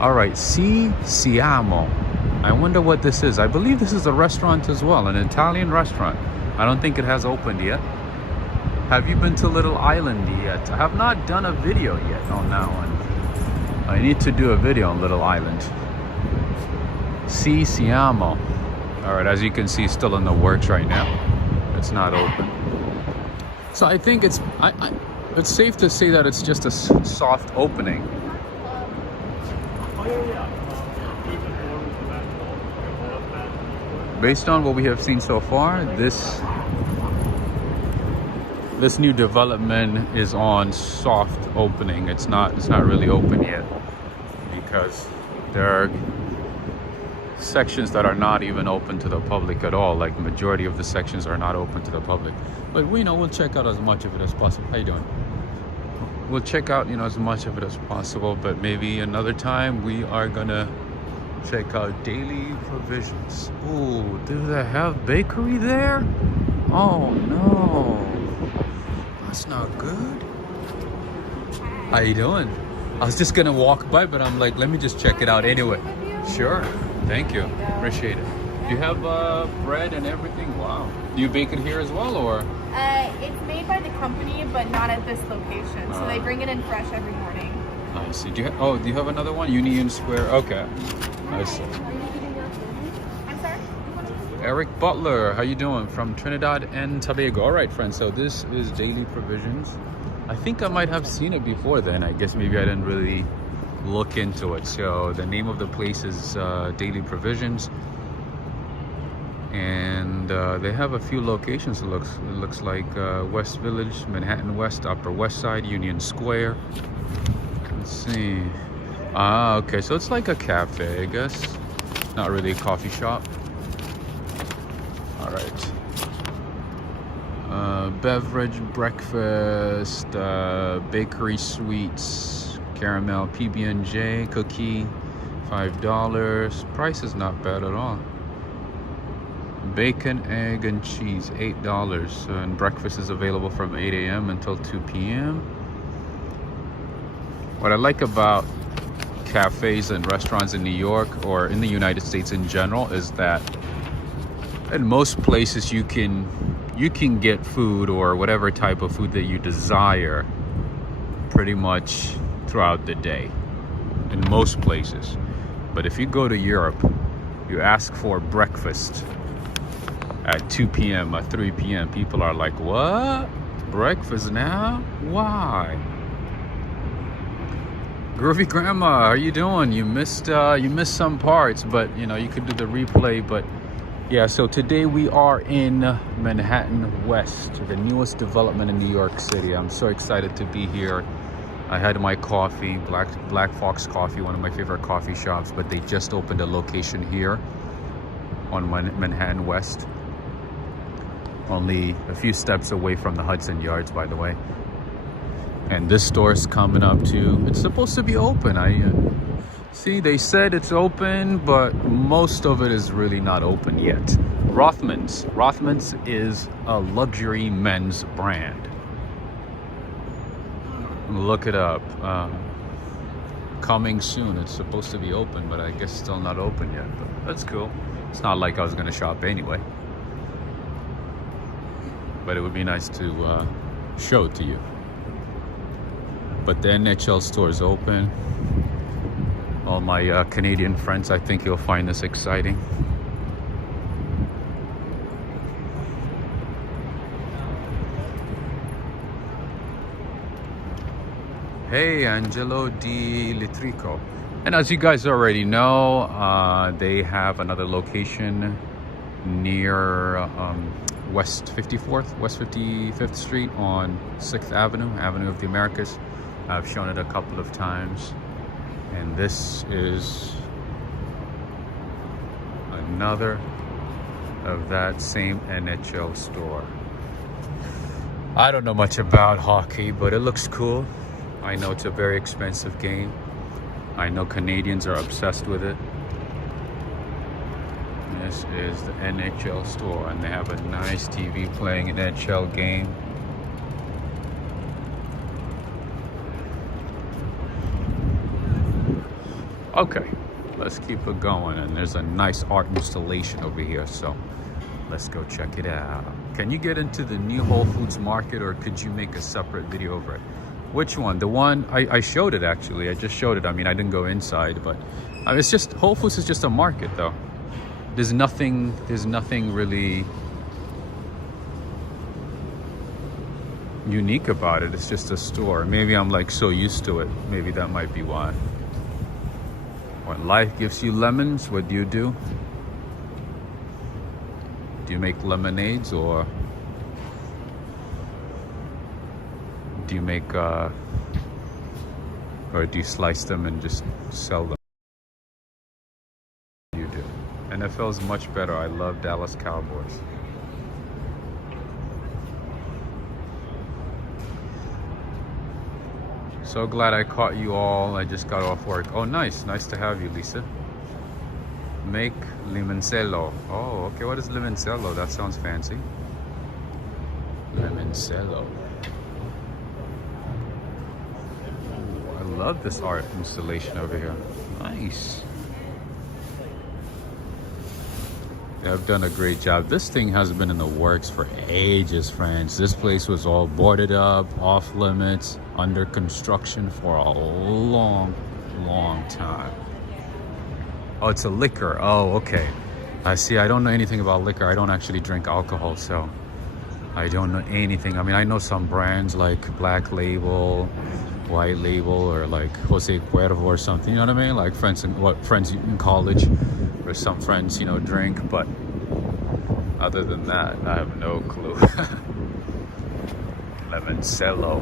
All right, Siamo. I wonder what this is. I believe this is a restaurant as well, an Italian restaurant. I don't think it has opened yet. Have you been to Little Island yet? I have not done a video yet on that one. I need to do a video on Little Island. Si siamo. All right, as you can see, still in the works right now. It's not open. So I think it's safe to say that it's just a soft opening. Based on what we have seen so far, this new development is on soft opening. It's not really open yet, because there are sections that are not even open to the public at all. Like, the majority of the sections are not open to the public. But we'll check out as much of it as possible. How you doing? We'll check out, as much of it as possible, but maybe another time we are gonna check out Daily Provisions. Oh, do they have bakery there? Oh no, that's not good. How you doing? I was just gonna walk by, but I'm like, let me just check it out anyway. Sure, thank you, appreciate it. Do you have bread and everything? Wow. Do you bake it here as well, or? It's made by the company, but not at this location. So they bring it in fresh every morning. I see. Do you have another one? Union Square. Okay. I see. I'm sorry? Eric Butler, how you doing? From Trinidad and Tobago. All right, friends. So this is Daily Provisions. I think I might have seen it before then. I guess maybe I didn't really look into it. So the name of the place is Daily Provisions. And they have a few locations. It looks like West Village, Manhattan West, Upper West Side, Union Square. Let's see. Ah, okay, so it's like a cafe, I guess. Not really a coffee shop. All right. Beverage, breakfast, bakery sweets, caramel, PB&J, cookie, $5. Price is not bad at all. Bacon, egg, and cheese, $8. And breakfast is available from 8 a.m. until 2 p.m. What I like about cafes and restaurants in New York, or in the United States in general, is that in most places you can get food, or whatever type of food that you desire, pretty much throughout the day in most places. But if you go to Europe, you ask for breakfast at 2 p.m. at 3 p.m. people are like, what? Breakfast now? Why? Groovy Grandma, how you doing? You missed some parts, but you could do the replay. But yeah, so today we are in Manhattan West, the newest development in New York City. I'm so excited to be here. I had my coffee, Black Fox Coffee, one of my favorite coffee shops, but they just opened a location here on Manhattan West. Only a few steps away from the Hudson Yards, by the way. And this store's coming up too. It's supposed to be open. See, they said it's open, but most of it is really not open yet. Rothman's is a luxury men's brand. Look it up. Coming soon. It's supposed to be open, but I guess still not open yet. But that's cool. It's not like I was gonna shop anyway. But it would be nice to show it to you. But the NHL store is open. All my Canadian friends, I think you'll find this exciting. Hey, Angelo Di Litrico. And as you guys already know, they have another location near West 55th Street on 6th Avenue of the Americas. I've shown it a couple of times. And this is another of that same NHL store. I don't know much about hockey, but it looks cool. I know it's a very expensive game. I know Canadians are obsessed with it. This is the NHL store, and they have a nice TV playing an NHL game. Okay, let's keep it going. And there's a nice art installation over here, so let's go check it out. Can you get into the new Whole Foods market, or could you make a separate video over it? Which one? The one I showed it, actually. I just showed it. I mean, I didn't go inside, but I mean, it's just, Whole Foods is just a market though. There's nothing really unique about it. It's just a store. Maybe I'm like so used to it. Maybe that might be why. When life gives you lemons, what do you do? Do you make lemonades, or do you make or do you slice them and just sell them? You do. NFL is much better. I love Dallas Cowboys. So glad I caught you all. I just got off work. Oh, nice to have you, Lisa. Make limoncello. Oh, okay. What is limoncello? That sounds fancy. Limoncello. Ooh, I love this art installation over here. Nice. They've done a great job. This thing has been in the works for ages, friends. This place was all boarded up, off limits, under construction for a long time. Oh, it's a liquor. Oh, okay. I see. I don't know anything about liquor. I don't actually drink alcohol, so I don't know anything. I mean, I know some brands like Black Label, White Label, or like Jose Cuervo or something. You know what I mean? Like friends in college, or some friends, you know, drink. But other than that, I have no clue. Limoncello.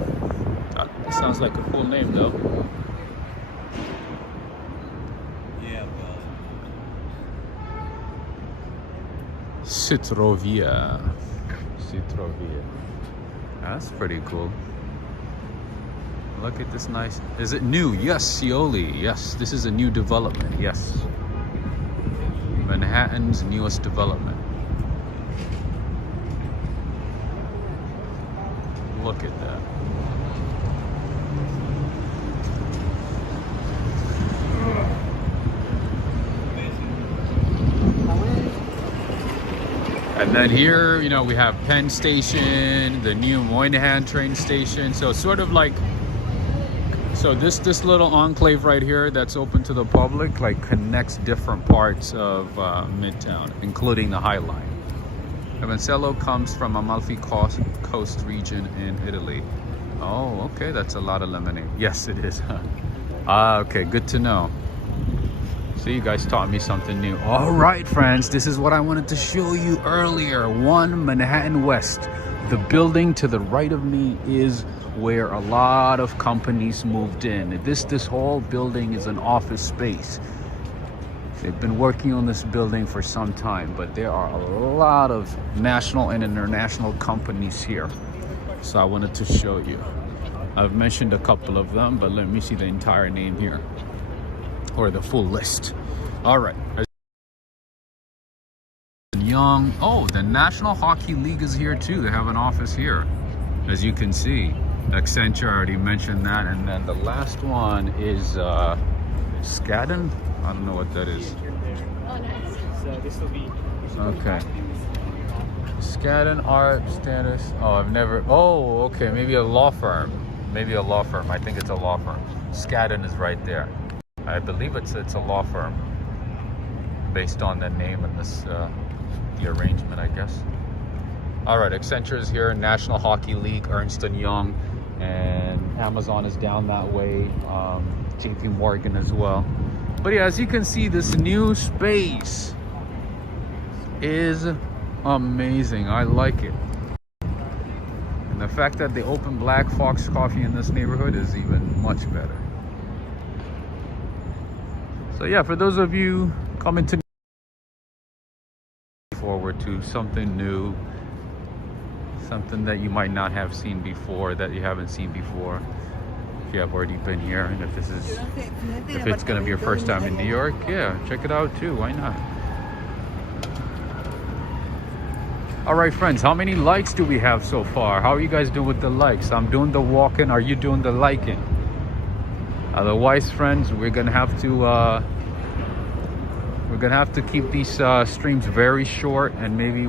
That sounds like a cool name, though. Citrovia. That's pretty cool. Look at this nice. Is it new? Yes, Scioli. Yes, this is a new development. Yes. Manhattan's newest development. Look at that. And then here, you know, we have Penn Station, the new Moynihan train station. So it's sort of like, so this little enclave right here that's open to the public, like connects different parts of Midtown, including the High Line. Limoncello comes from Amalfi Coast region in Italy. Oh, okay, that's a lot of lemonade. Yes, it is. Okay, good to know. So you guys taught me something new. All right, friends, this is what I wanted to show you earlier. 1 Manhattan West. The building to the right of me is where a lot of companies moved in. This whole building is an office space. They've been working on this building for some time, but there are a lot of national and international companies here. So I wanted to show you. I've mentioned a couple of them, but let me see the entire name here, or the full list. All right. Young. Oh, the National Hockey League is here too. They have an office here, as you can see. Accenture, I already mentioned that. And then the last one is Skadden. I don't know what that is. Oh, nice. So this will be. Okay. Skadden Art Status. Oh, I've never. Oh, okay. Maybe a law firm. Maybe a law firm. I think it's a law firm. Skadden is right there. I believe it's a law firm, based on the name and this the arrangement, I guess. All right, Accenture is here. National Hockey League, Ernst & Young, and Amazon is down that way. JP Morgan as well. But yeah, as you can see, this new space is amazing. I like it. And the fact that they opened Black Fox Coffee in this neighborhood is even much better. So yeah, for those of you coming to forward to something new, something that you might not have seen before, that you haven't seen before, if you have already been here, and if it's going to be your first time in New York, yeah, check it out too. Why not? All right, friends, how many likes do we have so far? How are you guys doing with the likes? I'm doing the walking. Are you doing the liking? Otherwise, friends, we're gonna have to keep these streams very short, and maybe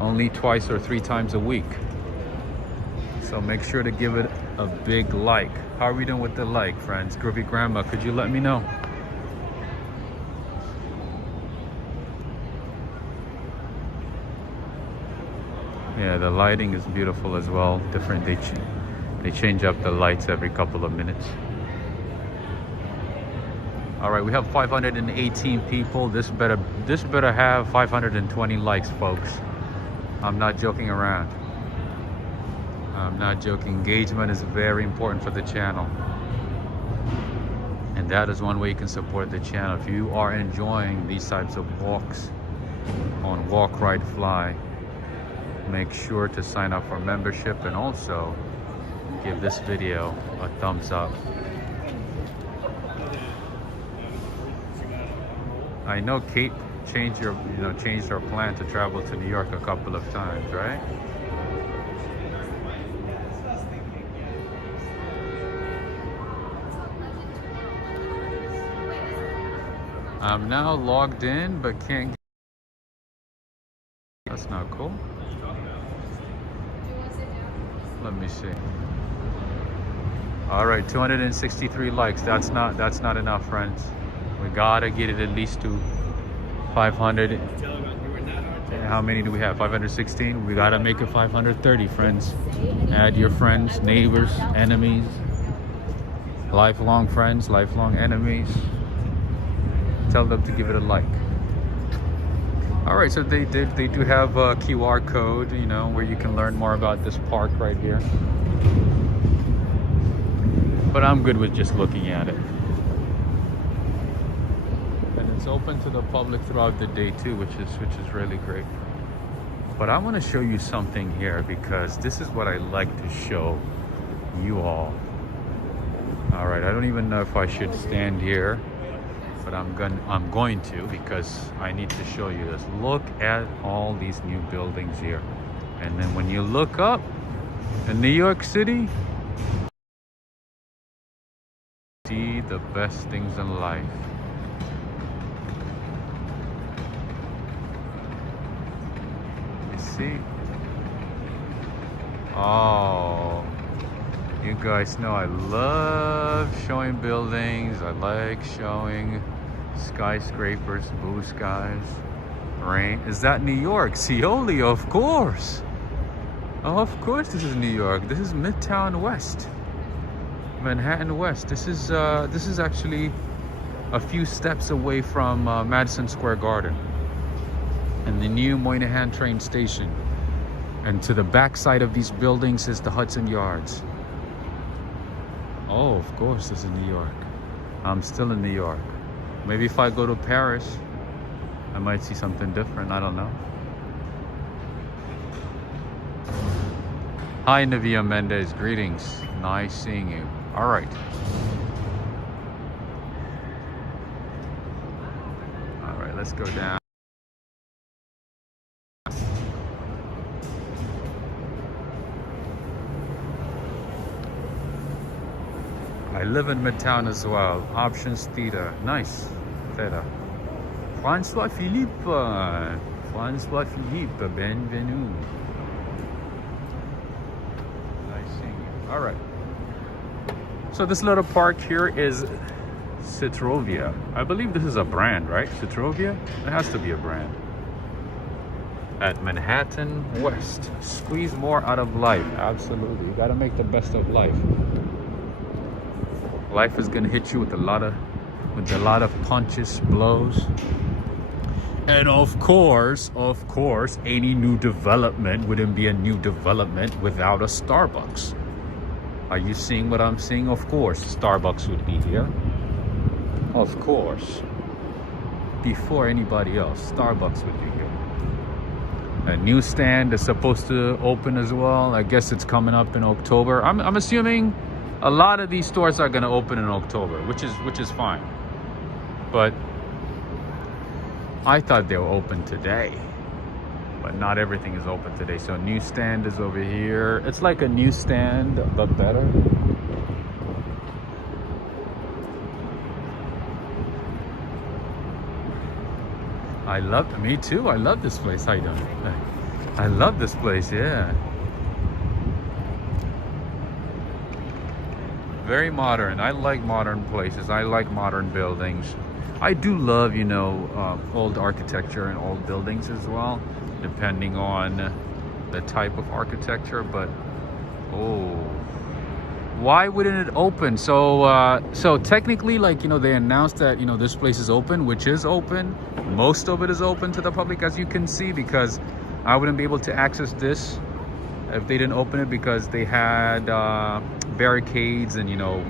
only 2 or 3 times a week. So make sure to give it a big like. How are we doing with the like, friends? Groovy Grandma, could you let me know? Yeah, the lighting is beautiful as well. Different. They change up the lights every couple of minutes. All right, we have 518 people. This better have 520 likes, folks. I'm not joking around. I'm not joking. Engagement is very important for the channel. And that is one way you can support the channel. If you are enjoying these types of walks on Walk, Ride, Fly, make sure to sign up for membership and also give this video a thumbs up. I know Kate changed her plan to travel to New York a couple of times, right? I'm now logged in, but can't. That's not cool. Let me see. All right, 263 likes. That's not enough, friends. We gotta get it at least to 500. How many do we have? 516. We gotta make it 530, friends. Add your friends, neighbors, enemies, lifelong friends, lifelong enemies. Tell them to give it a like. All right, so they do have a QR code, you know, where you can learn more about this park right here. But I'm good with just looking at it. And it's open to the public throughout the day too, which is really great. But I want to show you something here because this is what I like to show you all. All right, I don't even know if I should stand here, but I'm going to because I need to show you this. Look at all these new buildings here. And then when you look up in New York City, see the best things in life. You see? Oh, you guys know I love showing buildings. I like showing skyscrapers, blue skies, rain. Is that New York? Scioli, of course. Of course this is New York. This is Midtown West. Manhattan West. This is actually a few steps away from Madison Square Garden and the new Moynihan train station. And to the back side of these buildings is the Hudson Yards. Oh, of course this is New York. I'm still in New York. Maybe if I go to Paris, I might see something different. I don't know. Hi, Navia Mendez. Greetings. Nice seeing you. All right. All right, let's go down. I live in Midtown as well. Options Theta. Nice. Theta. François Philippe. François Philippe. Bienvenue. Nice seeing you. All right. So this little park here is Citrovia. I believe this is a brand, right? Citrovia? It has to be a brand. At Manhattan West. Squeeze more out of life. Absolutely. You gotta make the best of life. Life is gonna hit you with a lot of punches, blows. And of course, any new development wouldn't be a new development without a Starbucks. Are you seeing what I'm seeing? Of course, Starbucks would be here. Of course. Before anybody else, Starbucks would be here. A newsstand is supposed to open as well. I guess it's coming up in October. I'm assuming a lot of these stores are going to open in October, which is fine. But I thought they were open today. But not everything is open today. So newsstand is over here. It's like a newsstand, but better. Me too. I love this place. How you doing? I love this place, yeah. Very modern. I like modern places. I like modern buildings. I do love, old architecture and old buildings as well, depending on the type of architecture, but oh, why wouldn't it open? So technically, like, you know, they announced that, you know, this place is open, which is open. Most of it is open to the public, as you can see, because I wouldn't be able to access this if they didn't open it, because they had barricades and, you know,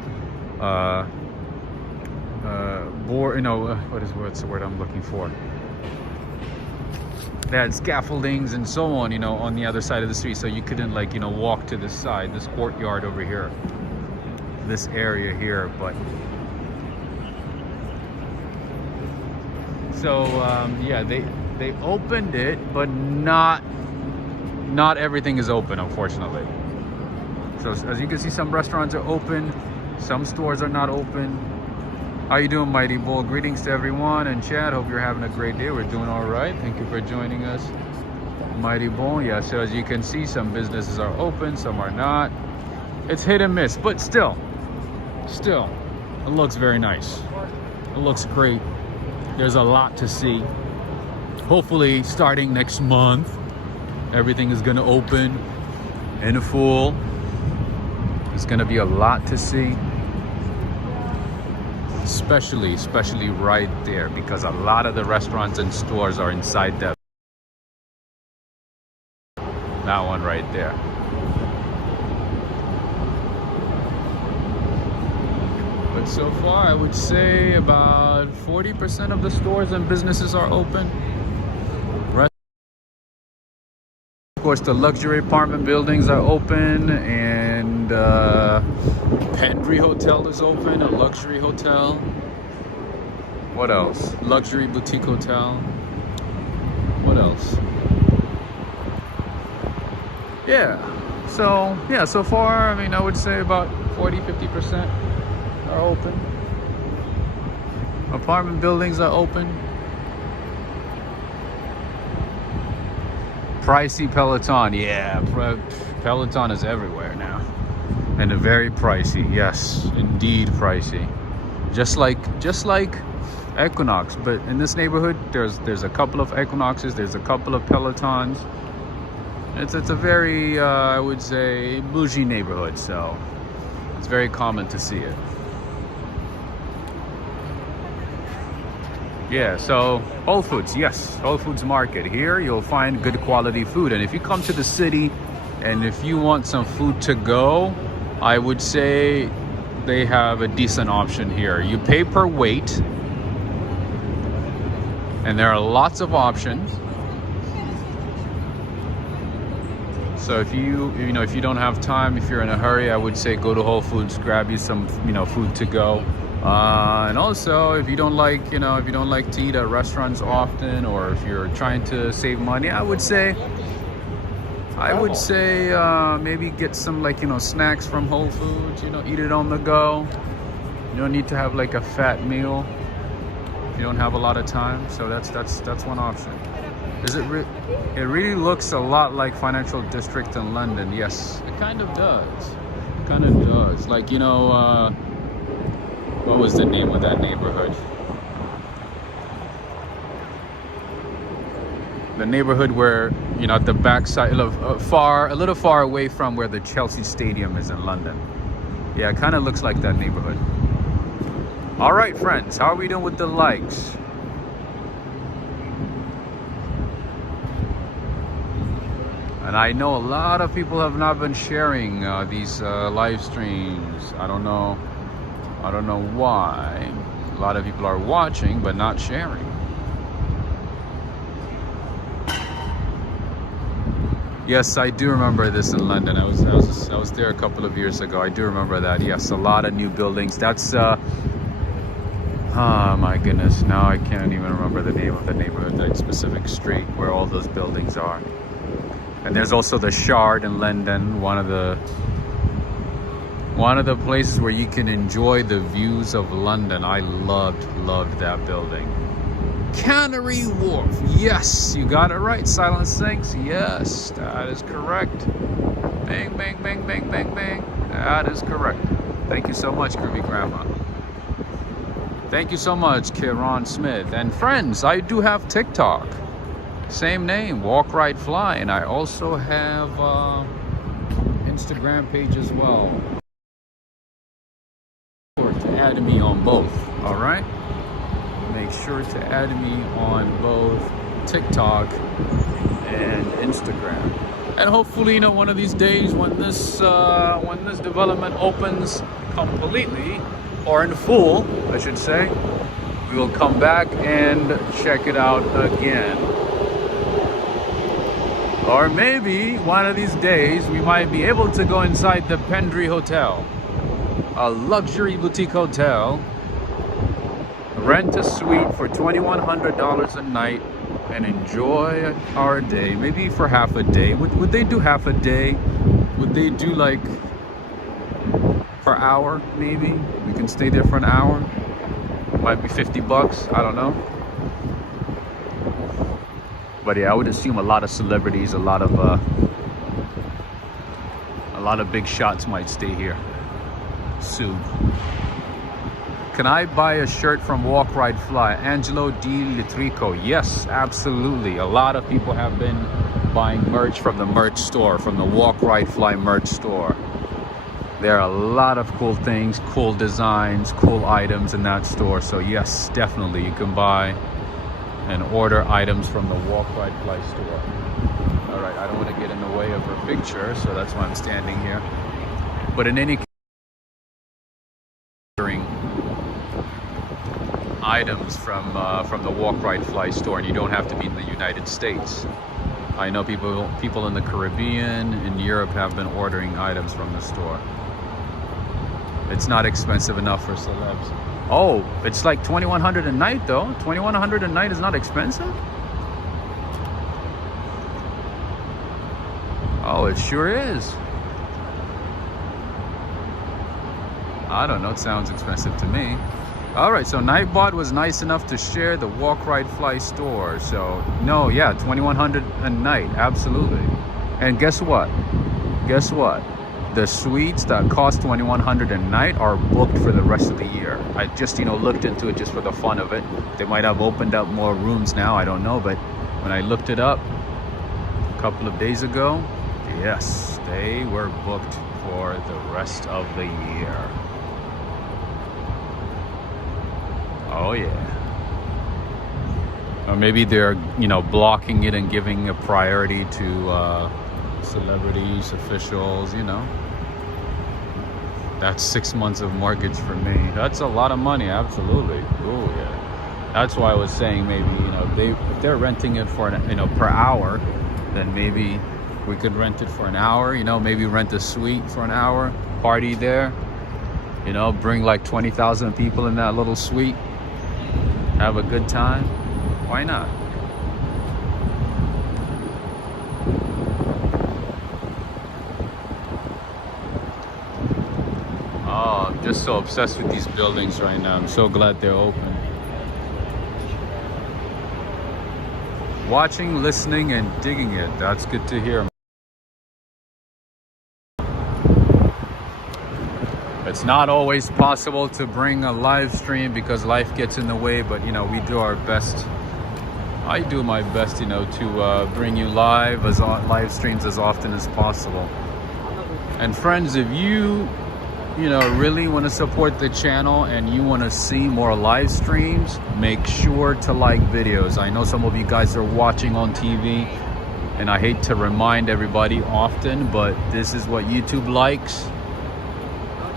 what's the word I'm looking for? They had scaffoldings and so on, you know, on the other side of the street, so you couldn't, like, you know, walk to this side, this courtyard over here, this area here. But so yeah, they opened it, but not everything is open, unfortunately. So as you can see, some restaurants are open, some stores are not open. How you doing, Mighty Bull? Greetings to everyone in chat. Hope you're having a great day. We're doing all right. Thank you for joining us, Mighty Bull. Yeah, so as you can see, some businesses are open, some are not. It's hit and miss, but still, it looks very nice. It looks great. There's a lot to see. Hopefully, starting next month, everything is gonna open in full. There's gonna be a lot to see. Especially right there, because a lot of the restaurants and stores are inside that one right there. But so far, I would say about 40% of the stores and businesses are open. Of course, the luxury apartment buildings are open, and Pendry Hotel is open, a luxury hotel. What else? Luxury boutique hotel. What else? Yeah. So far, I mean, I would say about 40-50% are open. Apartment buildings are open. Pricey Peloton, yeah, Peloton is everywhere now, and they're very pricey. Yes, indeed pricey. Just like Equinox, but in this neighborhood, there's a couple of Equinoxes, there's a couple of Pelotons. It's a very I would say bougie neighborhood, so it's very common to see it. Yeah, so Whole Foods, yes, Whole Foods Market. Here you'll find good quality food. And if you come to the city and if you want some food to go, I would say they have a decent option here. You pay per weight, and there are lots of options. So if you don't have time, if you're in a hurry, I would say go to Whole Foods, grab you some, food to go. And also, if you don't like to eat at restaurants often, or if you're trying to save money, I would say maybe get some snacks from Whole Foods. Eat it on the go. You don't need to have like a fat meal if you don't have a lot of time. So that's one option. It really looks a lot like Financial District in London. Yes, it kind of does. Like, what was the name of that neighborhood? The neighborhood where, at the backside, a little far away from where the Chelsea Stadium is in London. Yeah, it kind of looks like that neighborhood. All right, friends, how are we doing with the likes? And I know a lot of people have not been sharing these live streams. I don't know why. A lot of people are watching but not sharing. Yes, I do remember this in London. I was there a couple of years ago. I do remember that. Yes, a lot of new buildings. That's oh my goodness, now I can't even remember the name of the neighborhood, that specific street where all those buildings are. And there's also the Shard in London, one of the places where you can enjoy the views of London. I loved that building. Canary Wharf, yes, you got it right. Silent Sinks, yes, that is correct. Bang, bang, bang, bang, bang, bang. That is correct. Thank you so much, Groovy Grandma. Thank you so much, Kieran Smith. And friends, I do have TikTok. Same name, Walk Ride Fly. And I also have Instagram page as well. To add me on both, all right? Make sure to add me on both TikTok and Instagram. And hopefully, you know, one of these days when this development opens completely, or in full, I should say, we will come back and check it out again. Or maybe one of these days we might be able to go inside the Pendry Hotel, a luxury boutique hotel, rent a suite for $2,100 a night and enjoy our day, maybe for half a day. Would they do half a day? Would they do like per hour? Maybe we can stay there for an hour. Might be $50, I don't know. But yeah, I would assume a lot of celebrities, a lot of big shots might stay here soon. Can I buy a shirt from Walk Ride Fly? Angelo Di Litrico. Yes, absolutely. A lot of people have been buying merch from the merch store, from the Walk Ride Fly merch store. There are a lot of cool things, cool designs, cool items in that store. So yes, definitely you can buy and order items from the Walk Ride Fly store. All right, I don't want to get in the way of her picture, so that's why I'm standing here. But in any case, items from the Walk Ride Fly store, and you don't have to be in the United States. I know people in the Caribbean, in Europe, have been ordering items from the store. It's not expensive enough for celebs. Oh, it's like $2,100 a night though. $2,100 a night is not expensive? Oh, it sure is. I don't know, it sounds expensive to me. All right, so Nightbot was nice enough to share the Walk Ride Fly store. So no, yeah, $2,100 a night, absolutely. And guess what? Guess what? The suites that cost $2,100 a night are booked for the rest of the year. I just, you know, looked into it just for the fun of it. They might have opened up more rooms now, I don't know, but when I looked it up a couple of days ago, yes, they were booked for the rest of the year. Oh yeah. Or maybe they're, you know, blocking it and giving a priority to celebrities, officials, you know. That's 6 months of mortgage for me. That's a lot of money, absolutely. Oh yeah. That's why I was saying maybe, you know, if they're renting it for, you know, per hour, then maybe we could rent it for an hour, you know, maybe rent a suite for an hour, party there, you know, bring like 20,000 people in that little suite, have a good time. Why not? Oh, I'm just so obsessed with these buildings right now. I'm so glad they're open. Watching, listening, and digging it. That's good to hear. It's not always possible to bring a live stream because life gets in the way, but you know, we do our best. I do my best, you know, to bring you live streams as often as possible. And friends, if you know, really want to support the channel and you want to see more live streams, make sure to like videos. I know some of you guys are watching on TV, and I hate to remind everybody often, but this is what YouTube likes,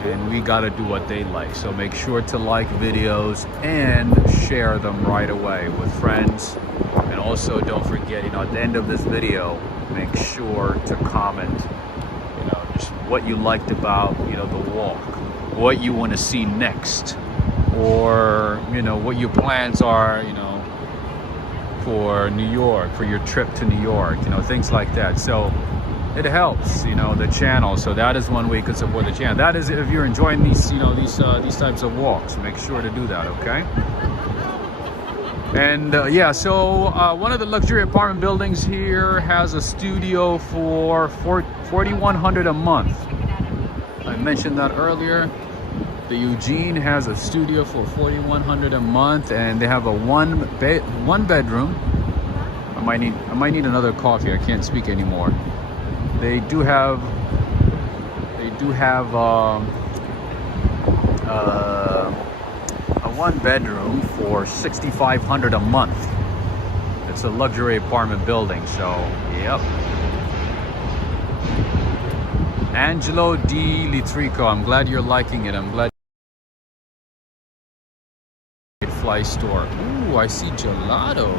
and we got to do what they like. So make sure to like videos and share them right away with friends. And also don't forget, you know, at the end of this video, make sure to comment, you know, just what you liked about, you know, the walk, what you want to see next, or, you know, what your plans are, you know, for New York, for your trip to New York, you know, things like that. So it helps, you know, the channel. So that is one way you can support the channel. That is if you're enjoying these, you know, these types of walks. Make sure to do that, okay? And yeah, so one of the luxury apartment buildings here has a studio for $4,100 a month. I mentioned that earlier. The Eugene has a studio for $4,100 a month, and they have a one bedroom I might need another coffee. I can't speak anymore. They do have a 1-bedroom for $6,500 a month. It's a luxury apartment building, so yep. Angelo Di Litrico, I'm glad you're liking it. I'm glad. Fly store. Ooh, I see gelato.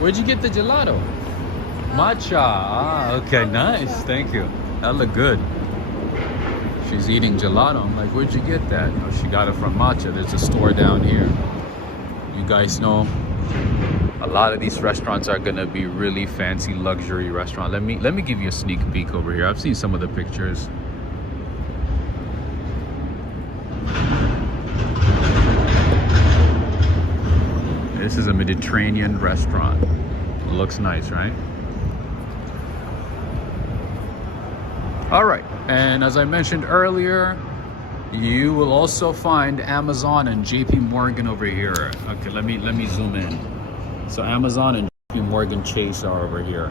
Where'd you get the gelato? Matcha. Ah, okay, nice. Thank you. That looked good. She's eating gelato. I'm like, where'd you get that? Oh, she got it from Matcha. There's a store down here. You guys know a lot of these restaurants are gonna be really fancy luxury restaurant. Let me give you a sneak peek over here. I've seen some of the pictures. This is a Mediterranean restaurant. It looks nice, right? All right, and as I mentioned earlier, you will also find Amazon and JP Morgan over here. Okay, let me zoom in. So Amazon and JP Morgan Chase are over here.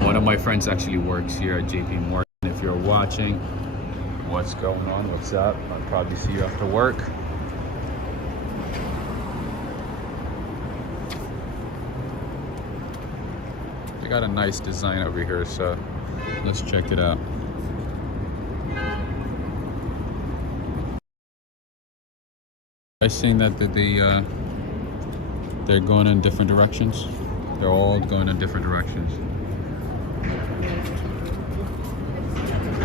One of my friends actually works here at JP Morgan. If you're watching, what's going on? What's up? I'll probably see you after work. They got a nice design over here, so let's check it out. I seen that they're going in different directions. They're all going in different directions.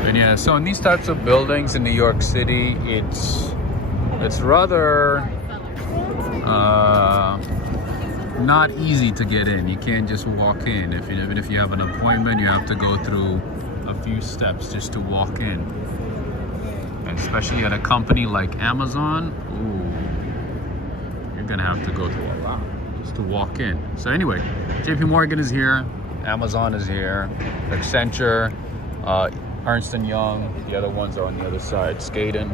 And yeah, so in these types of buildings in New York City, it's rather not easy to get in. You can't just walk in. Even if you have an appointment, you have to go through a few steps just to walk in. And especially at a company like Amazon, ooh, you're gonna have to go through a lot just to walk in. So anyway, JP Morgan is here, Amazon is here, Accenture, Ernst & Young, the other ones are on the other side, Skaden.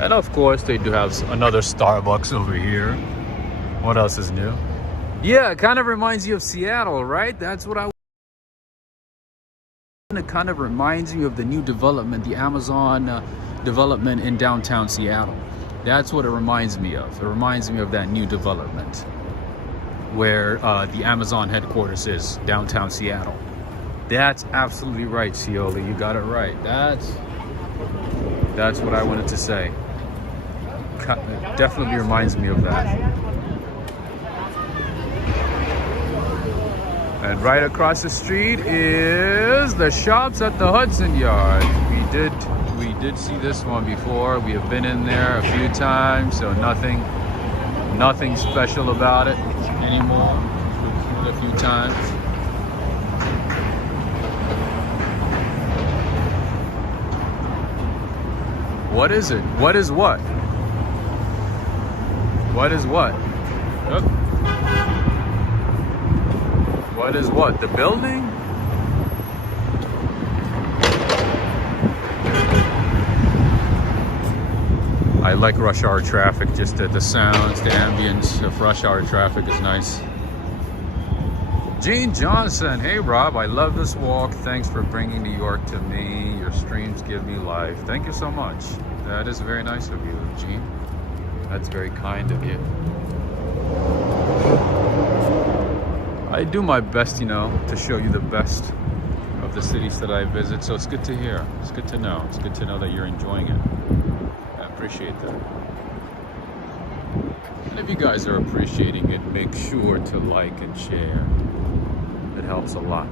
And of course, they do have another Starbucks over here. What else is new? Yeah, it kind of reminds you of Seattle, right? That's what it kind of reminds you of the new development, the Amazon development in downtown Seattle. That's what it reminds me of. It reminds me of that new development where the Amazon headquarters is, downtown Seattle. That's absolutely right, Cioli. You got it right. That's what I wanted to say. It definitely reminds me of that. And right across the street is the shops at the Hudson Yards. We did see this one before. We have been in there a few times, so nothing special about it anymore. We've seen it a few times. What is it? What is what? What is what? Yep. What is what? The building? I like rush hour traffic, just the sounds, the ambience of rush hour traffic is nice. Gene Johnson, hey Rob, I love this walk. Thanks for bringing New York to me. Your streams give me life. Thank you so much. That is very nice of you, Gene. That's very kind of you. I do my best, to show you the best of the cities that I visit. So it's good to hear. It's good to know. It's good to know that you're enjoying it. I appreciate that. And if you guys are appreciating it, make sure to like and share. It helps a lot.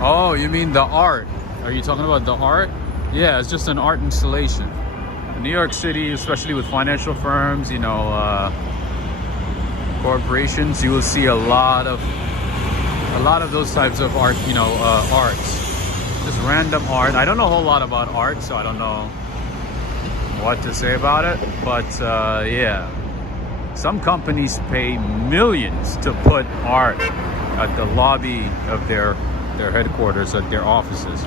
Oh, you mean the art? Are you talking about the art? Yeah, it's just an art installation. In New York City, especially with financial firms, corporations, you will see a lot of those types of art, arts. Just random art. I don't know a whole lot about art, so I don't know what to say about it. But yeah, some companies pay millions to put art at the lobby of their their headquarters, at their offices.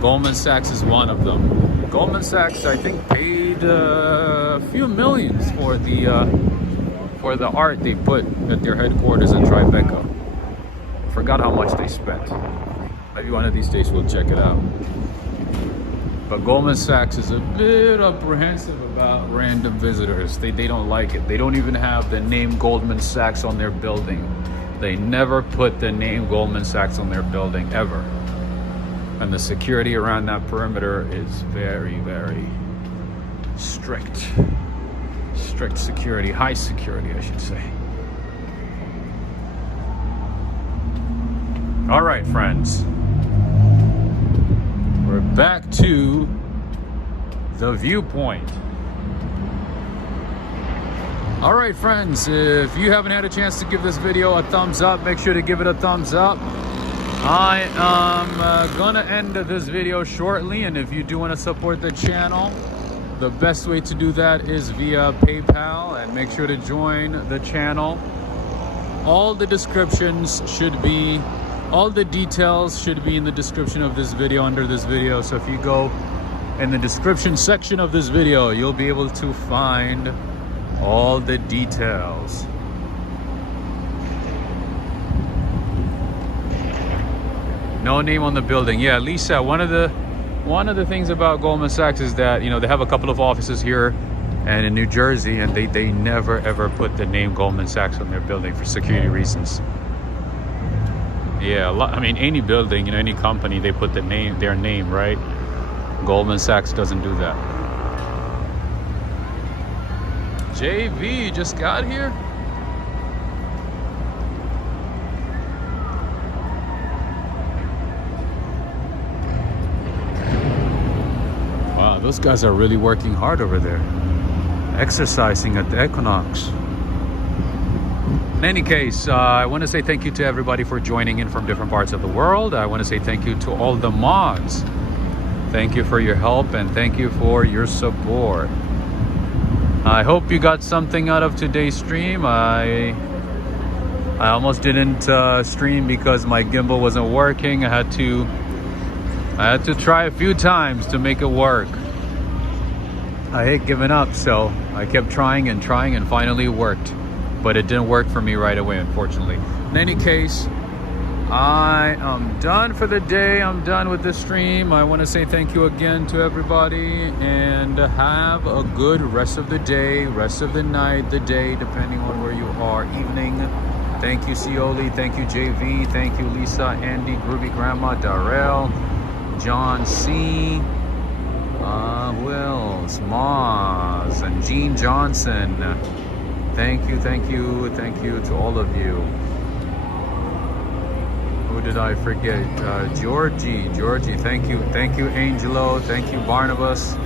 Goldman Sachs is one of them. Goldman Sachs, I think, paid a few millions for the art they put at their headquarters in Tribeca. Forgot how much they spent. Maybe one of these days we'll check it out. But Goldman Sachs is a bit apprehensive about random visitors. They don't like it. They don't even have the name Goldman Sachs on their building. They never put the name Goldman Sachs on their building, ever. And the security around that perimeter is very, very strict. Strict security, high security, I should say. All right, friends. We're back to the viewpoint. All right, friends, if you haven't had a chance to give this video a thumbs up, make sure to give it a thumbs up. I am gonna end this video shortly, and if you do want to support the channel, the best way to do that is via PayPal, and make sure to join the channel. All the details should be in the description of this video, under this video. So if you go in the description section of this video, you'll be able to find all the details. No name on the building. Yeah, Lisa, one of the things about Goldman Sachs is that, you know, they have a couple of offices here and in New Jersey, and they never ever put the name Goldman Sachs on their building for security reasons. Yeah, I mean, any building, you know, any company, they put their name, right? Goldman Sachs doesn't do that. JV just got here. Wow, those guys are really working hard over there, exercising at the equinox. In any case, I want to say thank you to everybody for joining in from different parts of the world. I want to say thank you to all the mods. Thank you for your help, and thank you for your support. I hope you got something out of today's stream. I almost didn't stream because my gimbal wasn't working. I had to try a few times to make it work. I hate giving up, so I kept trying and finally it worked. But it didn't work for me right away, unfortunately. In any case, I am done for the day. I'm done with the stream. I want to say thank you again to everybody, and have a good rest of the day, rest of the night, the day, depending on where you are, evening. Thank you, Cioli. Thank you, JV. Thank you, Lisa, Andy, Groovy Grandma, Darrell, John C. Who else? Maz and Jean Johnson. Thank you to all of you. Who did I forget? Georgie, thank you, Angelo, thank you, Barnabas,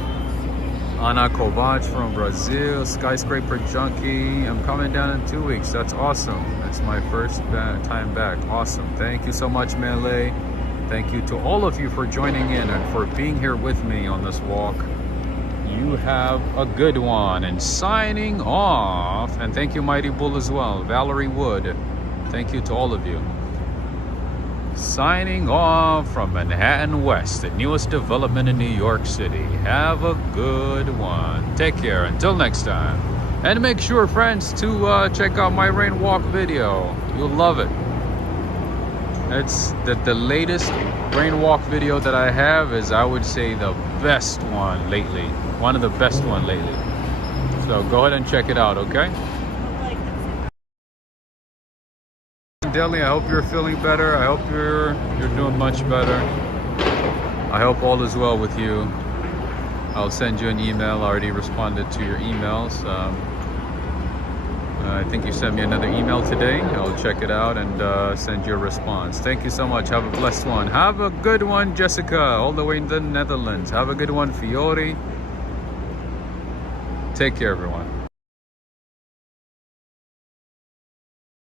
Ana Kovac from Brazil, Skyscraper Junkie. I'm coming down in 2 weeks. That's awesome. That's my first time back. Awesome. Thank you so much, Melee. Thank you to all of you for joining in and for being here with me on this walk. You have a good one, and signing off. And thank you, Mighty Bull, as well. Valerie Wood, thank you to all of you. Signing off from Manhattan West, the newest development in New York City. Have a good one. Take care until next time, and make sure, friends, to check out my rain walk video. You'll love it. It's the latest rain walk video that I have is, I would say, the best one lately. One of the best one lately. So go ahead and check it out, okay? Deli, I hope you're feeling better. I hope you're doing much better. I hope all is well with you. I'll send you an email. I already responded to your emails. I think you sent me another email today. I'll check it out and send you a response. Thank you so much. Have a blessed one. Have a good one, Jessica, all the way in the Netherlands. Have a good one, Fiore. Take care, everyone.